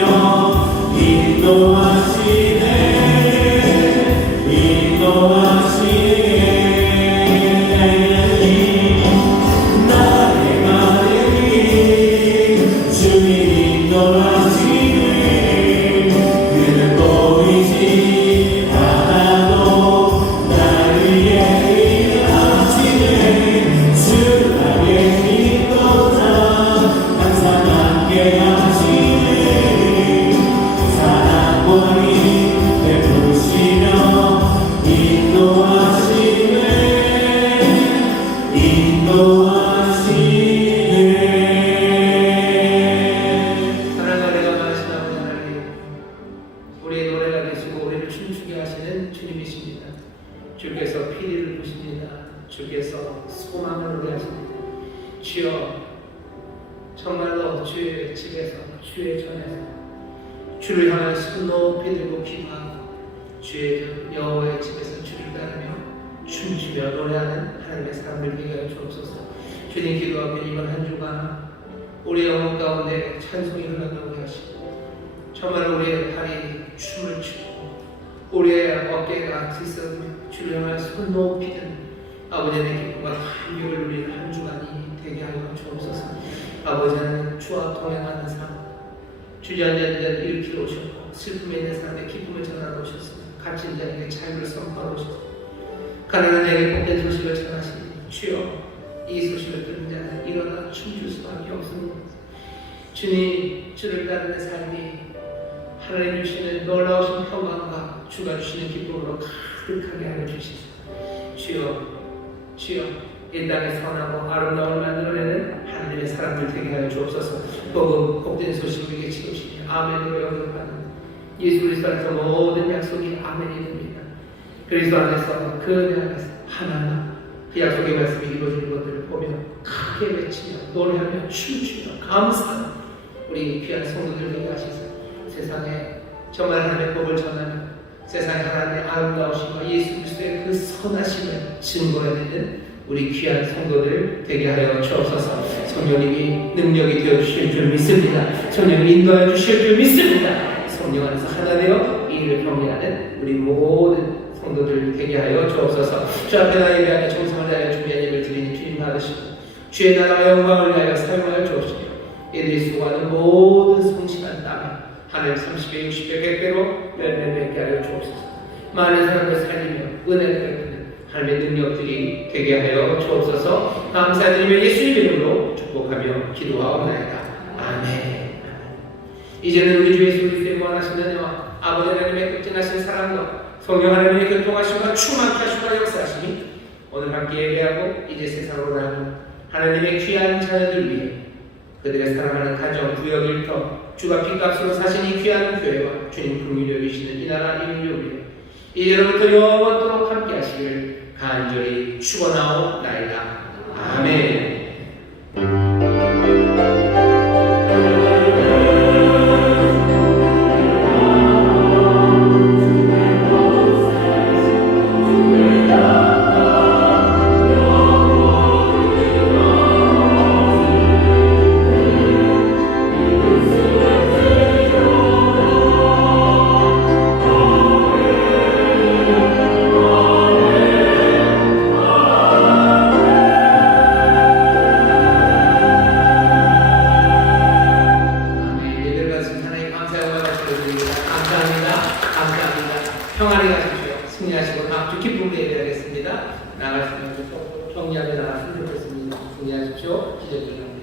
인도하시네. 인도하시네. 나의 가는 길 주님 인도하시네. 그는 보이지 않아도 날 위해 일하시네. 주 나의 인도자 항상 함께 하시네. 사랑과 힘 베푸시며 인도하시네. 인도하시네. 사랑과 내가 많으신 아버지 하나님, 우리의 노래가 되시고 우리를 춤추게 하시는 주님이십니다. 주께서 피리를 부십니다. 주께서 소망을 오게 하십니다. 주여, 정말로 주의 집에서, 주의 전에서 주를 향한 손 높이 들고 기도하고 주의 여호와의 집에서 주를 따르며 춤추며 노래하는 하나님의 사람들 되게 하여 주옵소서. 주님 기도하며 이번 한 주간 우리의 영혼 가운데 찬송이 흘러나오게 하시고 정말 우리의 발이 춤을 추고 우리의 어깨가 들썩이며 주를 향한 손 높이 든 아버지의 기쁨과 감격을 누리는 한 주간이 되게 하여 주옵소서. 아버지는 주와 동행하는 삶, 주저앉은 자를 일으키러 오셨고 슬픔에 있는 사람의 기쁨을 전하러 오셨습니다. 갇힌 자에게 자유를 선포하러 오셨습니다. 가난한 자에게 복된 소식을 전하시니 주여, 이 소식을 들은 자는 일어나 춤출 수밖에 없습니다. 주님, 주를 따르는 삶이 하나님 주시는 놀라우신 평강과 주가 주시는 기쁨으로 가득하게 하여 주시소. 주여, 주여, 이 땅에 선하고 아름다움을 만들어내는 하나님의 사람들 되게 하여 주옵소서. 복된 소식을 우리에게 지으시며 아멘으로 영접하는 예수 그리스도 안에서 모든 약속이 아멘이 됩니다. 그리스도 안에서 그 은혜 안에서 하나하나 그 약속의 말씀이 이루어지는 것들을 보며 크게 외치며 노래하며 춤추며 감사하는 우리 귀한 성도들 되게 하시소. 세상에 정말 하나님의 복을 전하며 세상에 하나님의 아름다우심과 예수 그리스도의 그 선하심을 증거해내는 우리 귀한 성도들 되게 하여 주옵소서. 성령님이 능력이 되어 주실 줄 믿습니다. 성령님이 인도하여 주실 줄 믿습니다. 성령 안에서 하나 되어 이를 경외하는 우리 모든 성도들 되게 하여 주옵소서. 주 앞에 나의 예배하며 정성을 다하여 준비한 예배를 드리는 주님 받으시고 주의 나라와 영광을 위하여 사용하여 주옵시며 이들이 수고하는 모든 성실한 땀에 하늘 30배, 60배, 100배로 열매 맺게 하여 주옵소서. 많은 사람을 살리며 은혜를 베푸는 하나님의 능력들이 되게 하여 주옵소서. 감사드리며 예수님 이름으로 축복하며 기도하옵나이다. 아멘. 이제는 우리 주 예수 그리스도의 무한하신 은혜와 아버지 하나님의 극진하신 사랑과 성령 하나님의 교통하심과 충만케 하심과 역사하심이 오늘 함께 예배하고 이제 세상으로 나가는 하나님의 귀한 자녀들 위해 그들의 사랑하는 가정, 구역, 일터, 주가 핏값으로 사신 이 귀한 교회와 주님 긍휼히 여기시는 이 나라 인류를 위해 이제로부터 영원토록 함께 하시길 간절히 축원하옵나이다. 아멘. 나갈 수 있는 정리하게 나갔으면 좋겠습니다. 정리하십시오. 기자님.